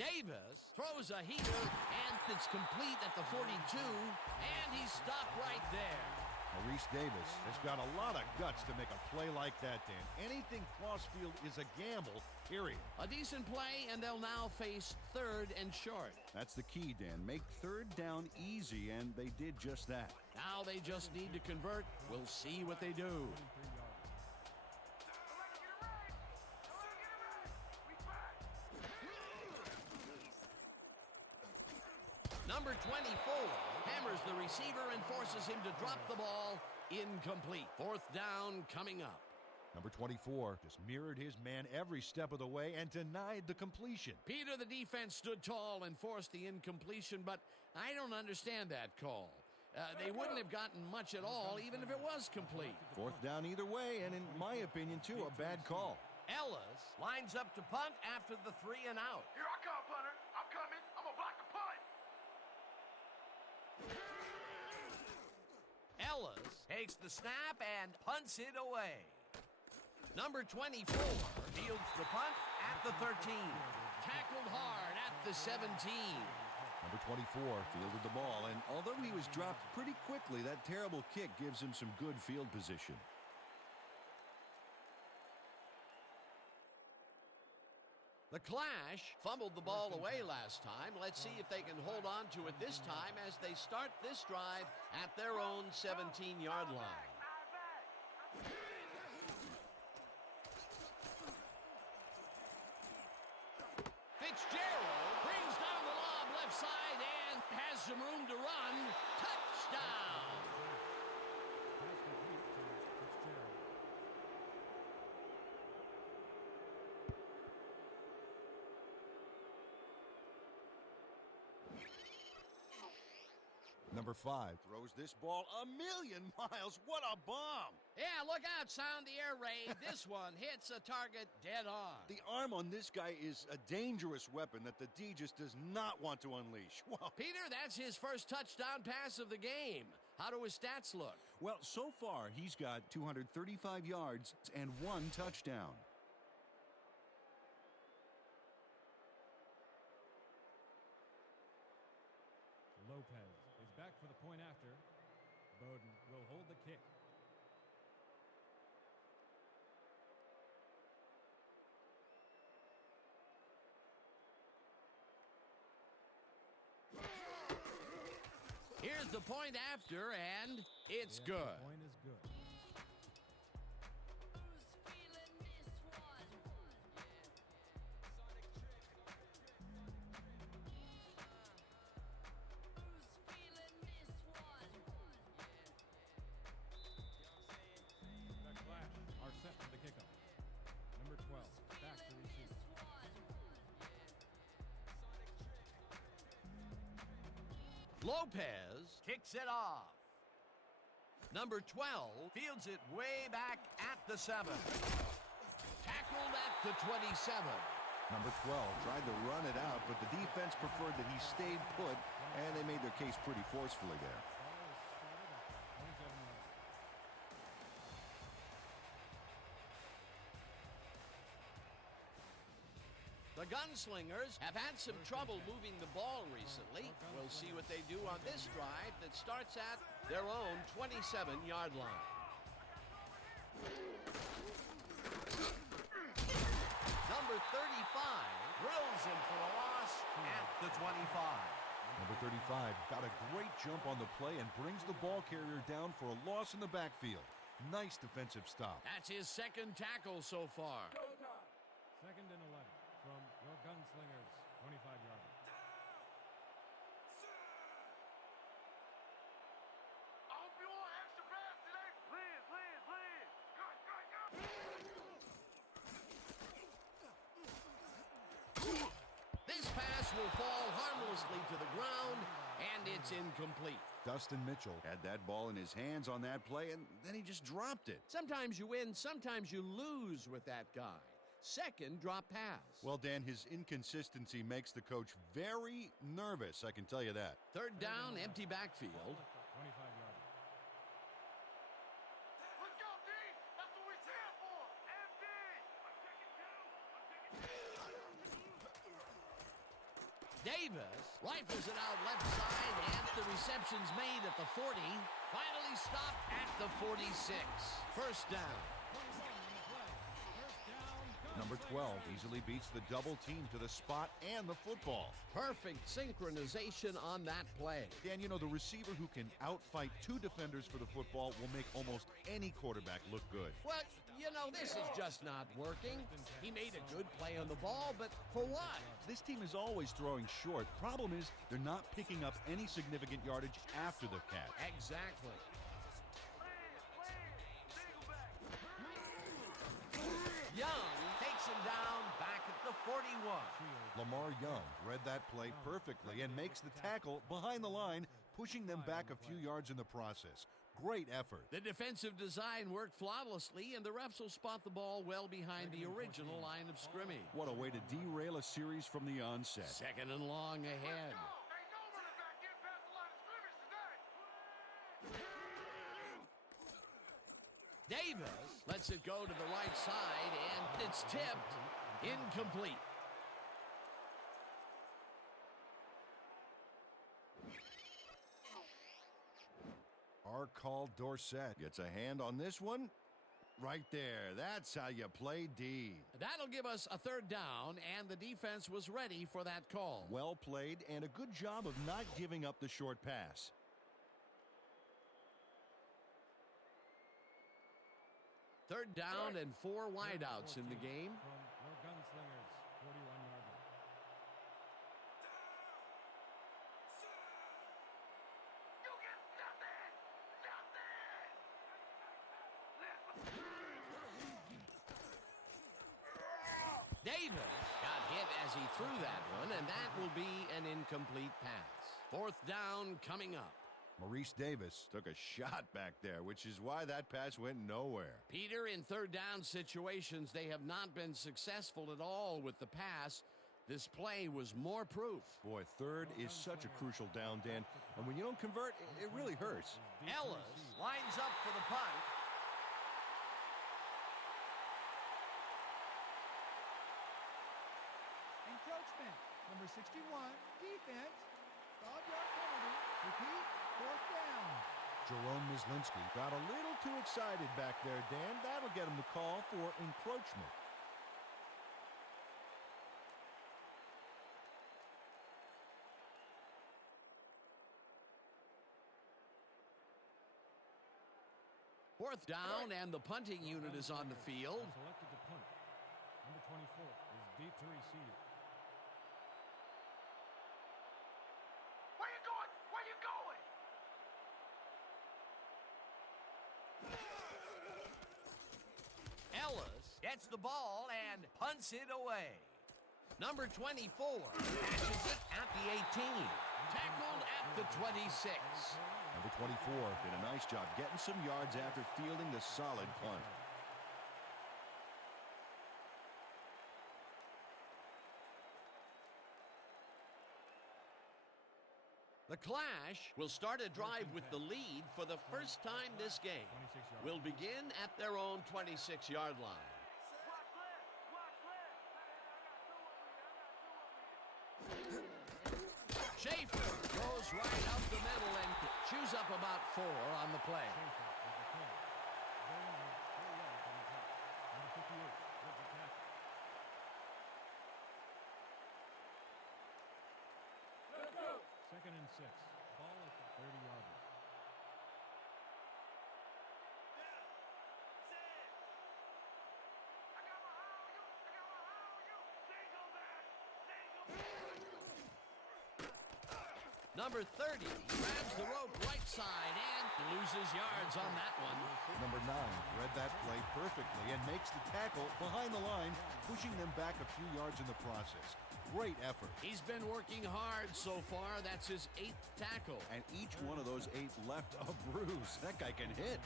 Davis throws a heater, and it's complete at the 42, and he's stopped right there. Maurice Davis has got a lot of guts to make a play like that, Dan. Anything crossfield is a gamble, period. A decent play, and they'll now face 3rd and short. That's the key, Dan. Make 3rd down easy, and they did just that. Now they just need to convert. We'll see what they do. Number 24 hammers the receiver and forces him to drop the ball. Incomplete. 4th down coming up. Number 24 just mirrored his man every step of the way and denied the completion. Peter, the defense stood tall and forced the incompletion, but I don't understand that call. They wouldn't have gotten much at all, even if it was complete. 4th down either way, and in my opinion, too, a bad call. Ellis lines up to punt after the 3 and out. Here I come, punter. I'm coming. I'm gonna block the punt. Ellis takes the snap and punts it away. Number 24 fields the punt at the 13. Tackled hard at the 17. Number 24 fielded the ball, and although he was dropped pretty quickly, that terrible kick gives him some good field position. The Clash fumbled the ball away last time. Let's see if they can hold on to it this time as they start this drive at their own 17-yard line. Fitzgerald brings down the lob left side and has some room to run. Touchdown! Pass complete to Fitzgerald. Number 5 throws this ball a million miles. What a bomb! Yeah, look out, sound the air raid. This one hits a target dead on. The arm on this guy is a dangerous weapon that the D just does not want to unleash. Well, Peter, that's his first touchdown pass of the game. How do his stats look? well, so far he's got 235 yards and 1 touchdown. Lopez is back for the point after. Bowden will hold the kick. Here's the point after, and it's Yeah, good. The point is good. The Clash are set for the kickoff. Number 12 back to receive. Lopez kicks it off. Number 12 fields it way back at the 7. Tackled at the 27. Number 12 tried to run it out, but the defense preferred that he stayed put, and they made their case pretty forcefully there. Ball is started at the 27 yard. The Gunslingers have had some trouble moving the ball recently. We'll see what they do on this drive that starts at their own 27-yard line. Number 35 drills him for a loss at the 25. Number 35 got a great jump on the play and brings the ball carrier down for a loss in the backfield. Nice defensive stop. That's his second tackle so far. 2nd and 11 from your Gunslingers 25-yard line. I hope you all extra pass today. Please, please, please. Good, good, good. This pass will fall harmlessly to the ground, and it's incomplete. Dustin Mitchell Had that ball in his hands on that play, and then he just dropped it. Sometimes you win, sometimes you lose with that guy. Second drop pass. Well, Dan, his inconsistency makes the coach very nervous, I can tell you that. 3rd down, empty backfield. 25-yard line. Let's go, D. That's what we're here for. MD. I'm taking 2. I'm taking 2. Davis rifles it out left side, and the reception's made at the 40. Finally stopped at the 46. First down. Number 12 easily beats the double team to the spot and the football. Perfect synchronization on that play. Dan, you know, the receiver who can outfight two defenders for the football will make almost any quarterback look good. Well, you know, this is just not working. He made a good play on the ball, but for what? This team is always throwing short. Problem is, they're not picking up any significant yardage after the catch. Exactly. Young takes him down back at the 41. Lamar Young read that play perfectly and makes the tackle behind the line, pushing them back a few yards in the process. Great effort. The defensive design worked flawlessly, and the refs will spot the ball well behind the original line of scrimmage. What a way to derail a series from the onset. Second and long ahead. Ain't no running back getting past the line of scrimmage today. Davis lets it go to the right side, and it's tipped. Incomplete. Our call Dorsett. Gets a hand on this one. Right there. That's how you play D. That'll give us a third down, and the defense was ready for that call. Well played and a good job of not giving up the short pass. Third down and 4 wideouts in the game. From your Gunslingers, 41-yard line. You get nothing! Davis got hit as he threw that one, and that will be an incomplete pass. Fourth down coming up. Maurice Davis. Took a shot back there, which is why that pass went nowhere. Peter, in third down situations, they have not been successful at all with the pass. This play was more proof. Boy, third is such a crucial down, Dan. And when you don't convert, it really hurts. Ellis lines up for the punt. Encroachment. Number 61. Defense. 5-yard penalty. Repeat. Fourth down. Jerome Mislinski got a little too excited back there, Dan. That'll get him the call for encroachment. Fourth down, and the punting unit is on the field. Selected to punt. Number 24 is deep to receive. Where you going? Where you going? Ellis gets the ball and punts it away. Number 24 catches it at the 18. Tackled at the 26. Number 24 did a nice job getting some yards after fielding the solid punt. The Clash will start a drive with the lead for the first time this game. 26 yards. Will begin at their own 26-yard line. Watch left! Watch left! I got two over here. Schaefer goes right up the middle and chews up about 4 on the play. Schaefer is the carry. Going on 4 yards on the catch. Number 58 with the tackle. Second and 6. Ball at the 30-yard line. I got my eye on you! I got my eye on you! Single back! Single Number 30 grabs the rope right side and loses yards on that one. Number 9 read that play perfectly and makes the tackle behind the line, pushing them back a few yards in the process. Great effort. He's been working hard so far. That's his 8th tackle. And each one of those 8 left a bruise. That guy can hit.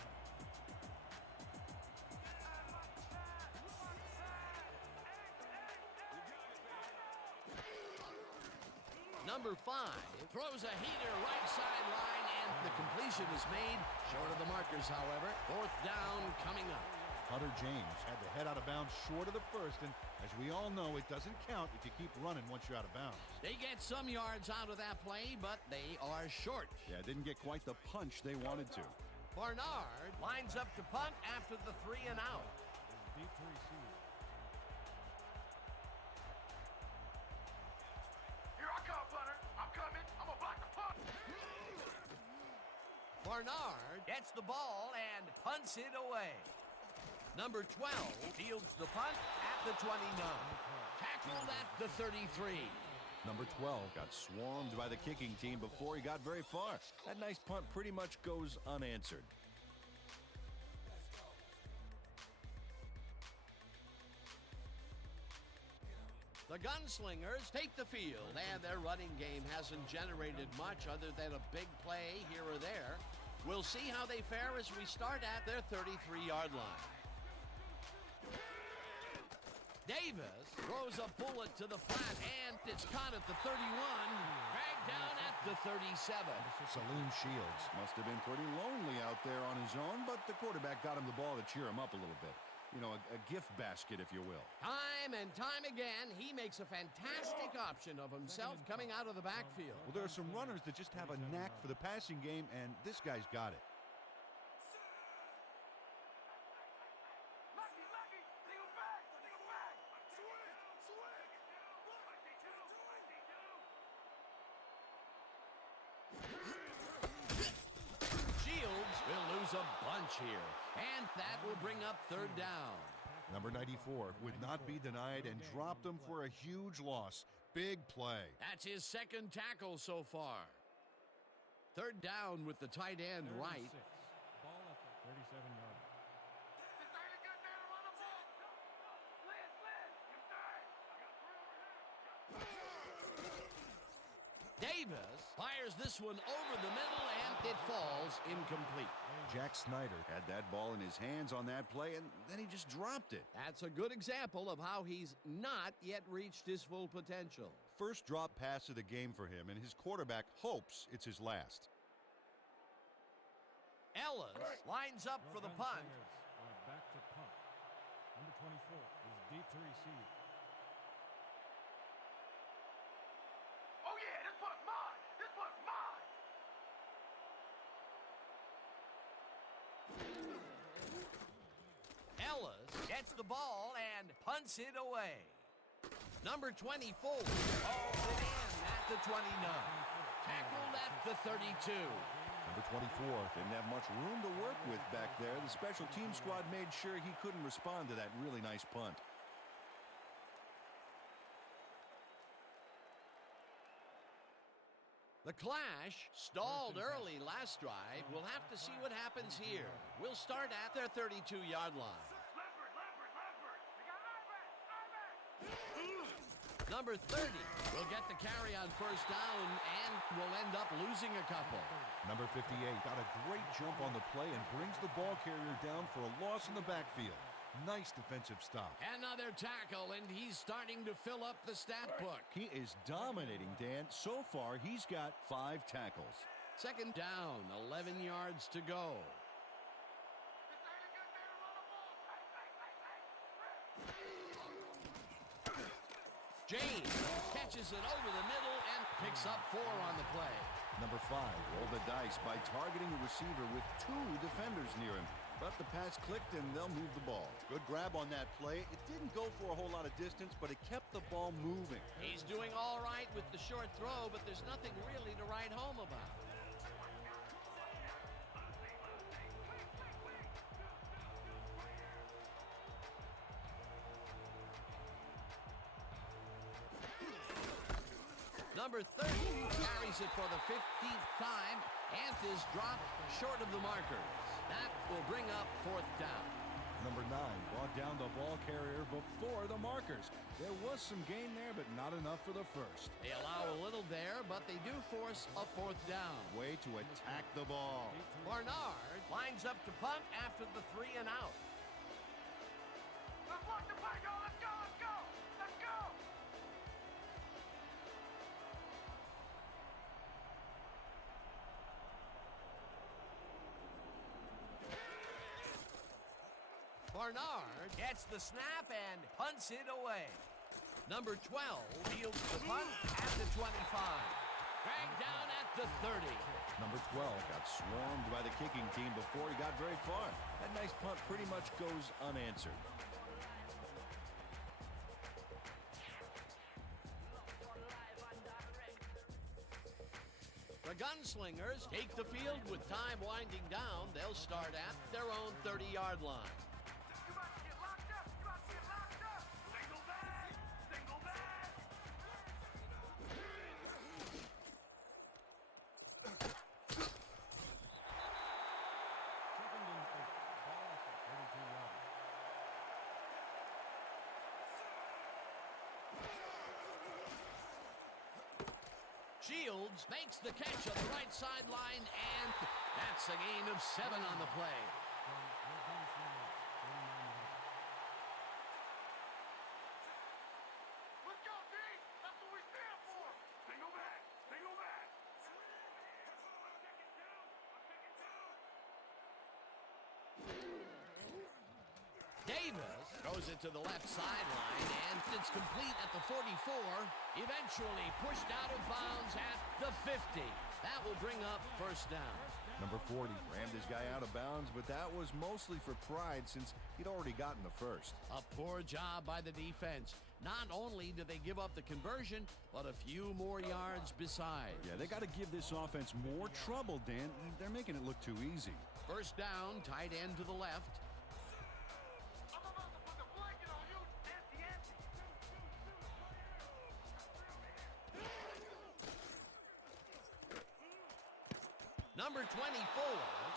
Number 5 throws a heater right sideline, and the completion is made. Short of the markers, however. Fourth down coming up. Hunter James had to head out of bounds short of the first, and as we all know, it doesn't count if you keep running once you're out of bounds. They get some yards out of that play, but they are short. Yeah, didn't get quite the punch they wanted to. Barnard lines up to punt after the 3 and out. Deep to receive. Here I come, punter. I'm coming. I'm gonna block the punt. Barnard gets the ball and punts it away. Number 12 fields the punt at the 29. Tackled at the 33. Number 12 got swarmed by the kicking team before he got very far. That nice punt pretty much goes unanswered. The Gunslingers take the field, and their running game hasn't generated much other than a big play here or there. We'll see how they fare as we start at their 33-yard line. Davis throws a bullet to the flat, and it's caught at the 31, dragged down at the 37. Saloon Shields. Must have been pretty lonely out there on his own, but the quarterback got him the ball to cheer him up a little bit. You know, a gift basket, if you will. Time and time again, he makes a fantastic option of himself coming out of the backfield. Well, there are some runners that just have a knack for the passing game, and this guy's got it. Lucky, lucky. Single back. Single back. Swing. Swing. Shields will lose a bunch here, and that will bring up 3rd down. Number 94 would not be denied and dropped him for a huge loss. Big play. That's his 2nd tackle so far. 3rd down with the tight end right. 36. Ball at the 37-yard line. This ain't a good day to run the ball. Liz, you died. I got 3 over here. Davis fires this one over the middle, and it falls incomplete. Jack Snyder. Had that ball in his hands on that play, and then he just dropped it. That's a good example of how he's not yet reached his full potential. First drop pass of the game for him, and his quarterback hopes it's his last. Ellis lines up for the punt. Gunslingers are back to punt. Number 24 is deep to receive. Oh yeah, this punt's mine. This punt's mine. Ellis gets the ball and punts it away. Number 24 hauls it in at the 29. Tackled at the 32. Number 24. Didn't have much room to work with back there. The special team squad made sure he couldn't respond to that really nice punt. The Clash stalled early last drive. We'll have to see what happens here. We'll start at their 32-yard line. Leopard. We got Ivan. Number 30 will get the carry on 1st down and will end up losing a couple. Number 58 got a great jump on the play and brings the ball carrier down for a loss in the backfield. Nice defensive stop. Another tackle, and he's starting to fill up the stat book. He is dominating, Dan. So far, he's got 5 tackles. 2nd down, 11 yards to go. This ain't a good day to run the ball. James catches it over the middle and picks up 4 on the play. Number 5 Roll the dice by targeting the receiver with 2 defenders near him. But the pass clicked and they'll move the ball. Good grab on that play. It didn't go for a whole lot of distance, but it kept the ball moving. He's doing all right with the short throw, but there's nothing really to write home about. Number 30 carries it for the 15th time and is dropped short of the markers. That will bring up 4th down. Number 9 brought down the ball carrier before the markers. There was some gain there, but not enough for the first. They allow a little there, but they do force a 4th down. Way to attack the ball. Barnard lines up to punt after the 3 and out. Let's block the play, y'all. Let's go. Let's go. Barnard gets the snap and punts it away. Number 12 fields the punt at the 25. Dragged down at the 30. Number 12 got swarmed by the kicking team before he got very far. That nice punt pretty much goes unanswered. The Gunslingers take the field with time winding down. They'll start at their own 30-yard line. You about to get locked up. You about to get locked up. Single back. Single back. Second and 8. Ball at the 32-yard line. Shields makes the catch on the right sideline, and that's a gain of 7 on the play. From your Gunslingers, 39 yards. Let's go, D. That's what we stand for. Single back. Single back. I'm taking two. I'm taking two. Davis throws it to the left sideline, and it's complete at the 44. Eventually pushed out of bounds at the 50. That will bring up first down. Number 40 rammed his guy out of bounds, but that was mostly for pride since he'd already gotten the first. A poor job by the defense. Not only did they give up the conversion, but a few more yards besides. Yeah, they got to give this offense more trouble, Dan. They're making it look too easy. First down, tight end to the left. I'm about to put the blanket on you, Nancy Nancy. Number 24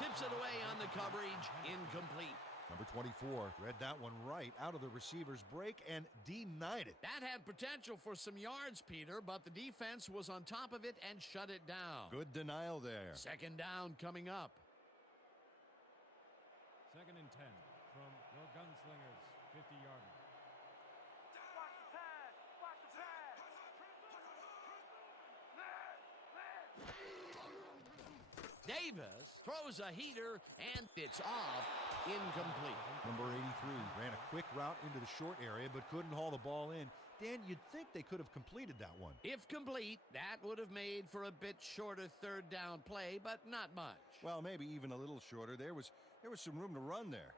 tips it away on the coverage, incomplete. Number 24 read that one right out of the receiver's break and denied it. That had potential for some yards, Peter, but the defense was on top of it and shut it down. Good denial there. Second down coming up. Second and 10 from your Gunslingers, 50-yard line. Watch the pass. Watch the pass. Davis throws a heater, and it's off. Incomplete. Number 83 ran a quick route into the short area but couldn't haul the ball in. Dan, you'd think they could have completed that one. If complete, that would have made for a bit shorter third down play, but not much. Well, maybe even a little shorter. There was some room to run there.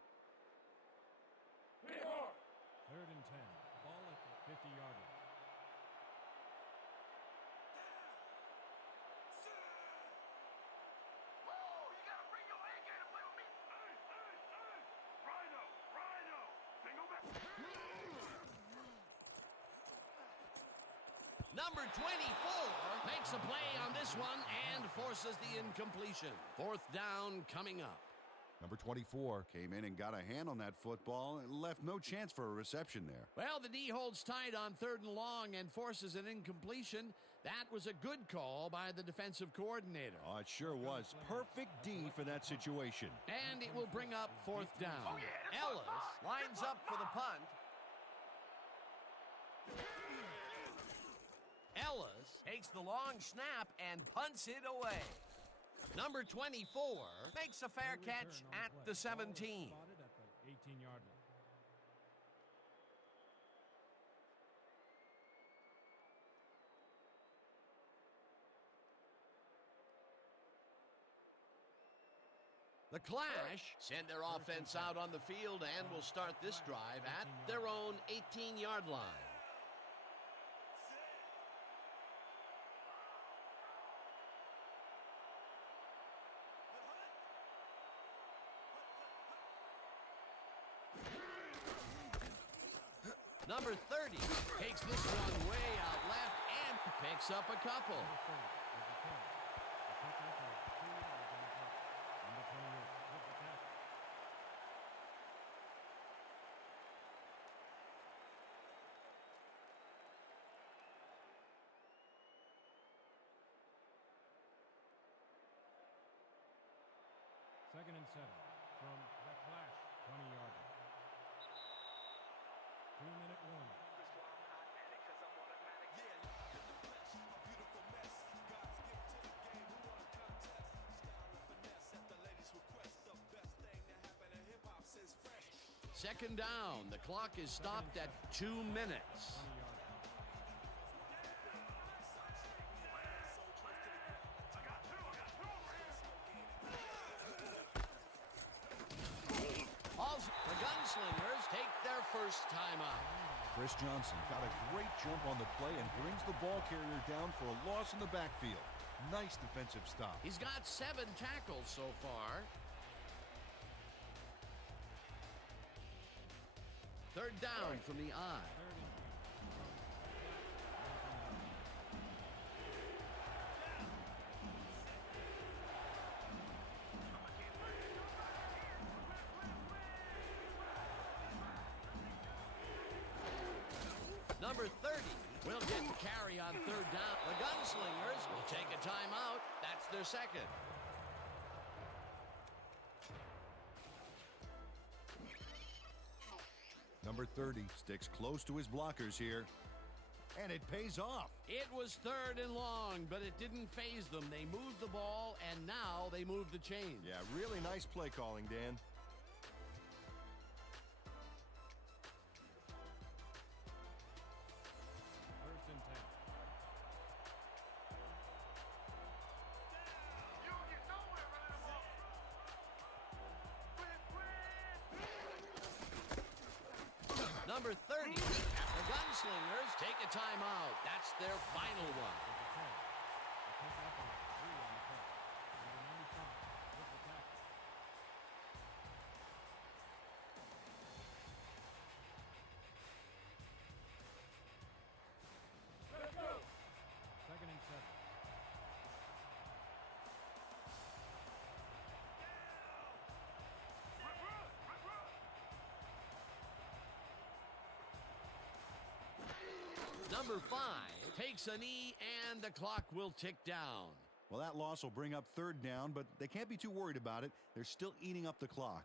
Third and 10. Ball at the 50-yard line. Woo! You gotta bring your A game to play with me. Hey, hey, hey! Rhino! Rhino! Single back. Number 24 makes a play on this one and forces the incompletion. Fourth down coming up. Number 24 Came in and got a hand on that football and left no chance for a reception there. Well, the D holds tight on third and long and forces an incompletion. That was a good call by the defensive coordinator. Oh, it sure was. Perfect D for that situation. And it will bring up fourth down. Ellis lines up for the punt. Ellis takes the long snap and punts it away. Number 24 makes a fair catch at the 17. Spotted at the 18-yard line. The Clash send their offense out on the field and will start this drive at their own 18-yard line. Number 30 takes this one way out left and picks up a couple. Number 30 with the carry. The pickup of 2 yards on the play. Number 28 with the tackle. Second and 7 from the Clash, 20-yard line. 2-minute warning. That's why I'm hot at it, 'cause I'm automatic. Second down. The clock is stopped at 2 minutes. 20 yards. Also, the Gunslingers take their first timeout. Chris Johnson got a great jump on the play and brings the ball carrier down for a loss in the backfield. Nice defensive stop. He's got 7 tackles so far. Third down from the I. 30 will get the carry on third down. The Gunslingers will take a timeout. That's their second. Number 30 sticks close to his blockers here, and it pays off. It was third and long, but it didn't faze them. They moved the ball, and now they move the chains. Yeah, really nice play calling, Dan. First and 10. You don't get nowhere running them off. Number 30, the Gunslingers take a timeout. That's their final one. With the 10. They pick up a 3 on the play. Number 95 with the tackle. Second and 7. Number 5 takes a knee, and the clock will tick down. Well, that loss will bring up third down, but they can't be too worried about it. They're still eating up the clock.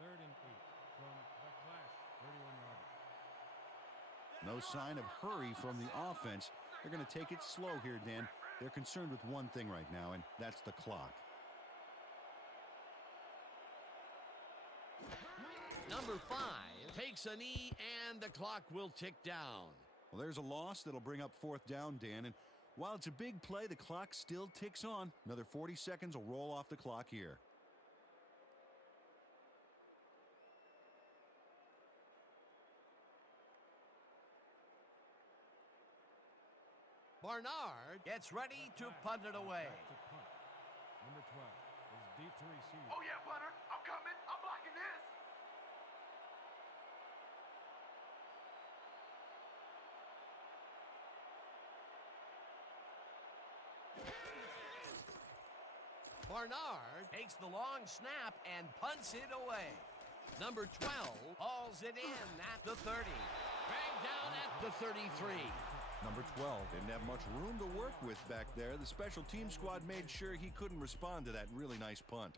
Third and 8 from the Clash. 31-yarder. No sign of hurry from the offense. They're going to take it slow here, Dan. They're concerned with one thing right now, and that's the clock. Number 5 takes a knee, and the clock will tick down. Well, there's a loss that'll bring up fourth down, Dan, and while it's a big play, the clock still ticks on. Another 40 seconds will roll off the clock here. Barnard gets ready to punt it away. Back to punt. Number 12 is deep to receive. Oh yeah, punter. I'm coming. I'm blocking this. Barnard takes the long snap and punts it away. Number 12 hauls it in at the 30. Dragged down at the 33. Number 12 didn't have much room to work with back there. The special team squad made sure he couldn't respond to that really nice punt.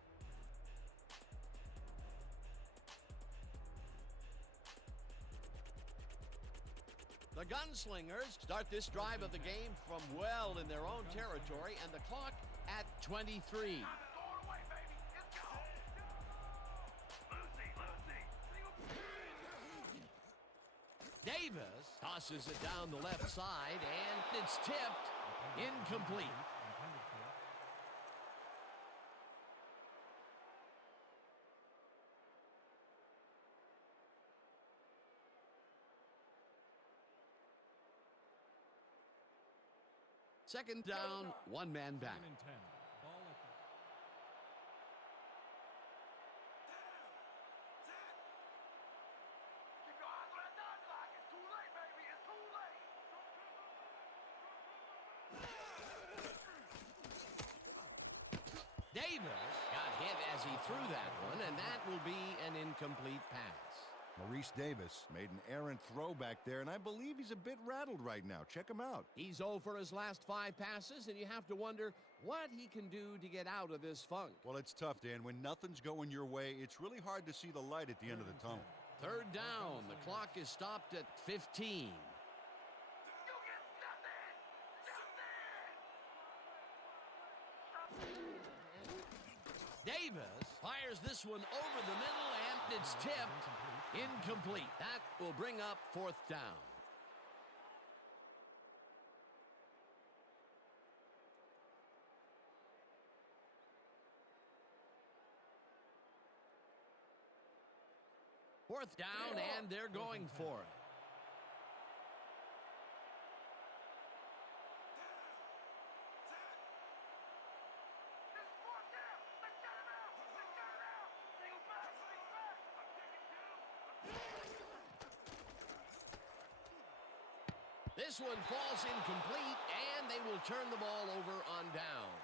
The Gunslingers start this drive of the game from well in their own territory, and the clock at 23. Time to throw it away, baby. Let's go. Lucy, Lucy. Davis tosses it down the left side, and it's tipped. Incomplete. Intended for. Second down, one man back. Second and 10. Ball at the Keep your eyes on that dot clock. It's too late, baby. It's too late. Davis got hit as he threw that one, and that will be an incomplete pass. Maurice Davis made an errant throw back there, and I believe he's a bit rattled right now. Check him out. He's 0 for his last 5 passes, and you have to wonder what he can do to get out of this funk. Well, it's tough, Dan. When nothing's going your way, it's really hard to see the light at the end of the tunnel. Third down. The clock is stopped at 15. You get nothing! Nothing! Davis fires this one over the middle, and it's tipped. Incomplete. That will bring up fourth down. Fourth down, and they're going for it. This is fourth down! Let's get him out! Let's get him out! They go back! They go back! I'm taking two! This one falls incomplete, and they will turn the ball over on downs.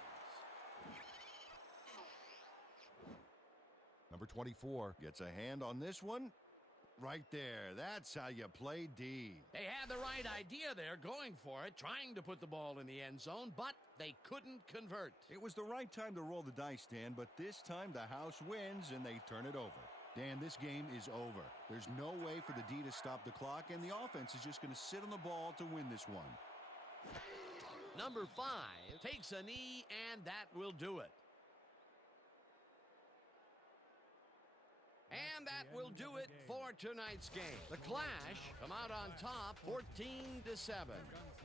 Number 24. Gets a hand on this one. Right there. That's how you play D. They had the right idea there, going for it, trying to put the ball in the end zone, but they couldn't convert. It was the right time to roll the dice, Dan, but this time the house wins and they turn it over. Dan, this game is over. There's no way for the D to stop the clock, and the offense is just going to sit on the ball to win this one. Number 5 takes a knee, and that will do it. And that will do it for tonight's game. The Clash come out on top 14-7.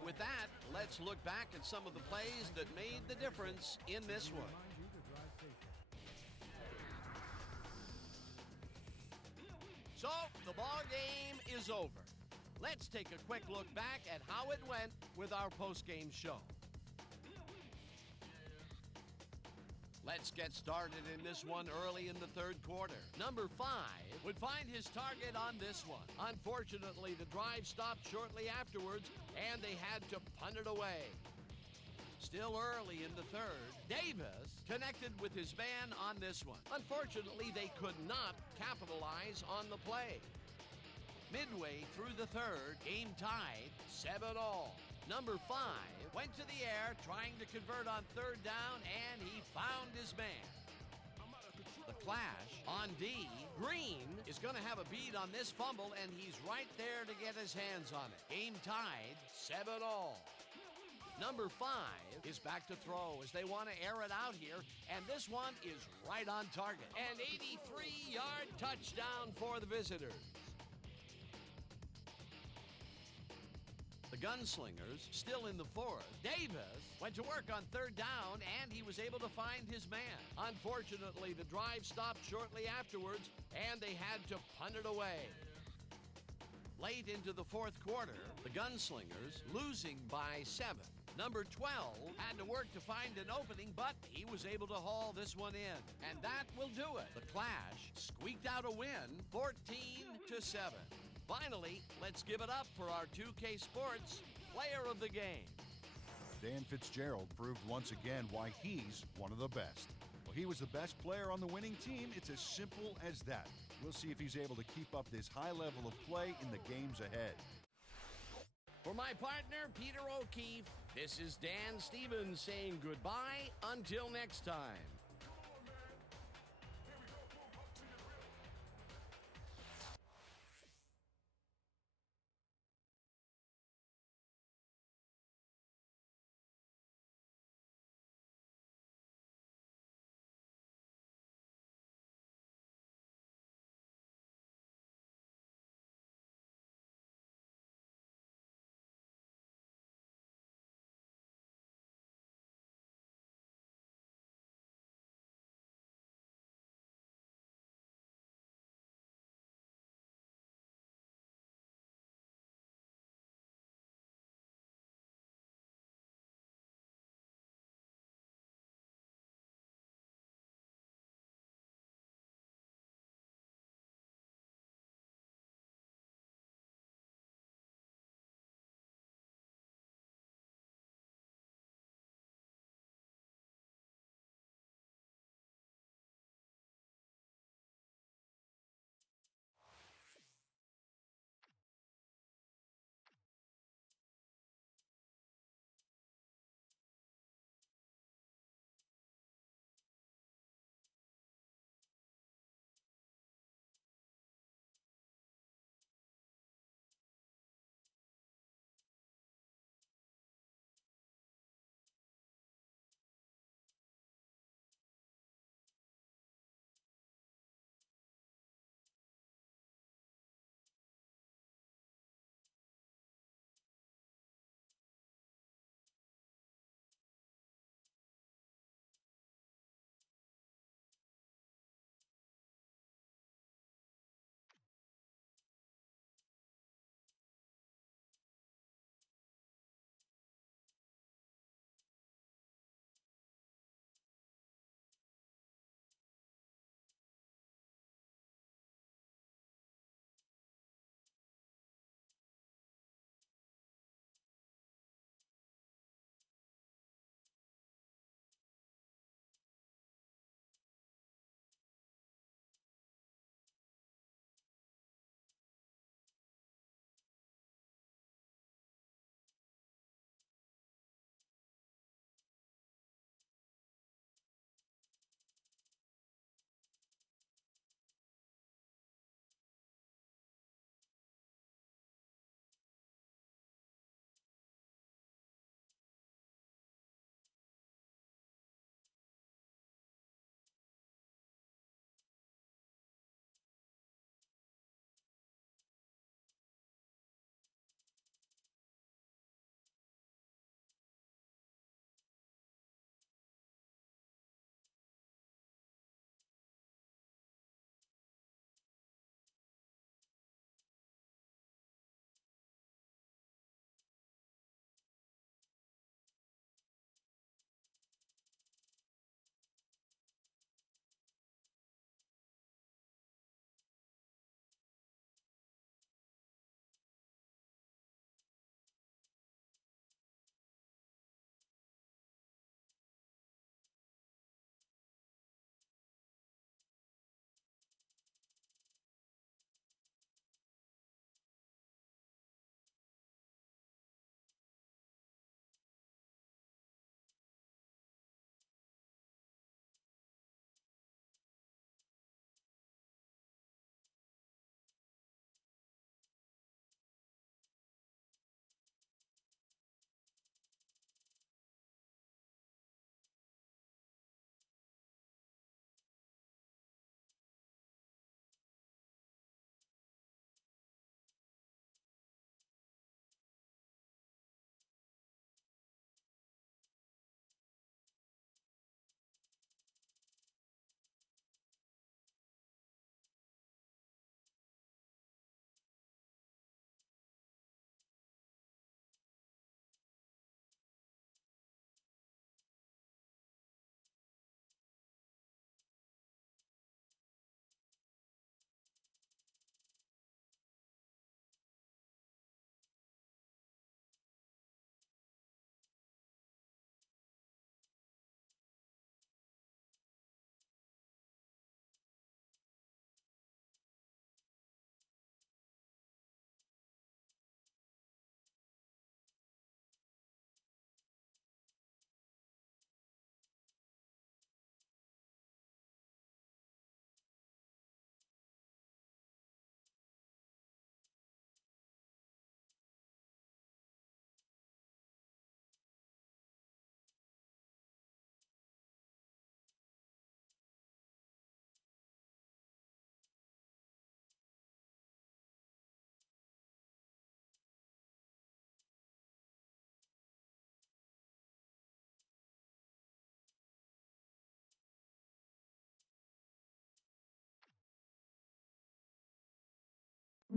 With that, let's look back at some of the plays that made the difference in this one. So, the ball game is over. Let's take a quick look back at how it went with our post-game show. Let's get started in this one early in the third quarter. Number 5 would find his target on this one. Unfortunately, the drive stopped shortly afterwards, and they had to punt it away. Still early in the third, Davis connected with his man on this one. Unfortunately, they could not capitalize on the play. Midway through the third, game tied 7-all. Number 5 went to the air trying to convert on third down, and he found his man. The Clash on D. Green is going to have a beat on this fumble, and he's right there to get his hands on it. Game tied 7-all. Number 5 is back to throw as they want to air it out here, and this one is right on target. An 83-yard touchdown for the visitors. The Gunslingers still in the fourth. Davis went to work on third down, and he was able to find his man. Unfortunately, the drive stopped shortly afterwards, and they had to punt it away. Late into the fourth quarter, the Gunslingers losing by 7. Number 12 had to work to find an opening, but he was able to haul this one in. And that will do it. The Clash squeaked out a win, 14-7. Finally, let's give it up for our 2K Sports Player of the Game. Dan Fitzgerald proved once again why he's one of the best. Well, he was the best player on the winning team. It's as simple as that. We'll see if he's able to keep up this high level of play in the games ahead. For my partner, Peter O'Keefe, this is Dan Stevens saying goodbye until next time.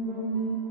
Thank you.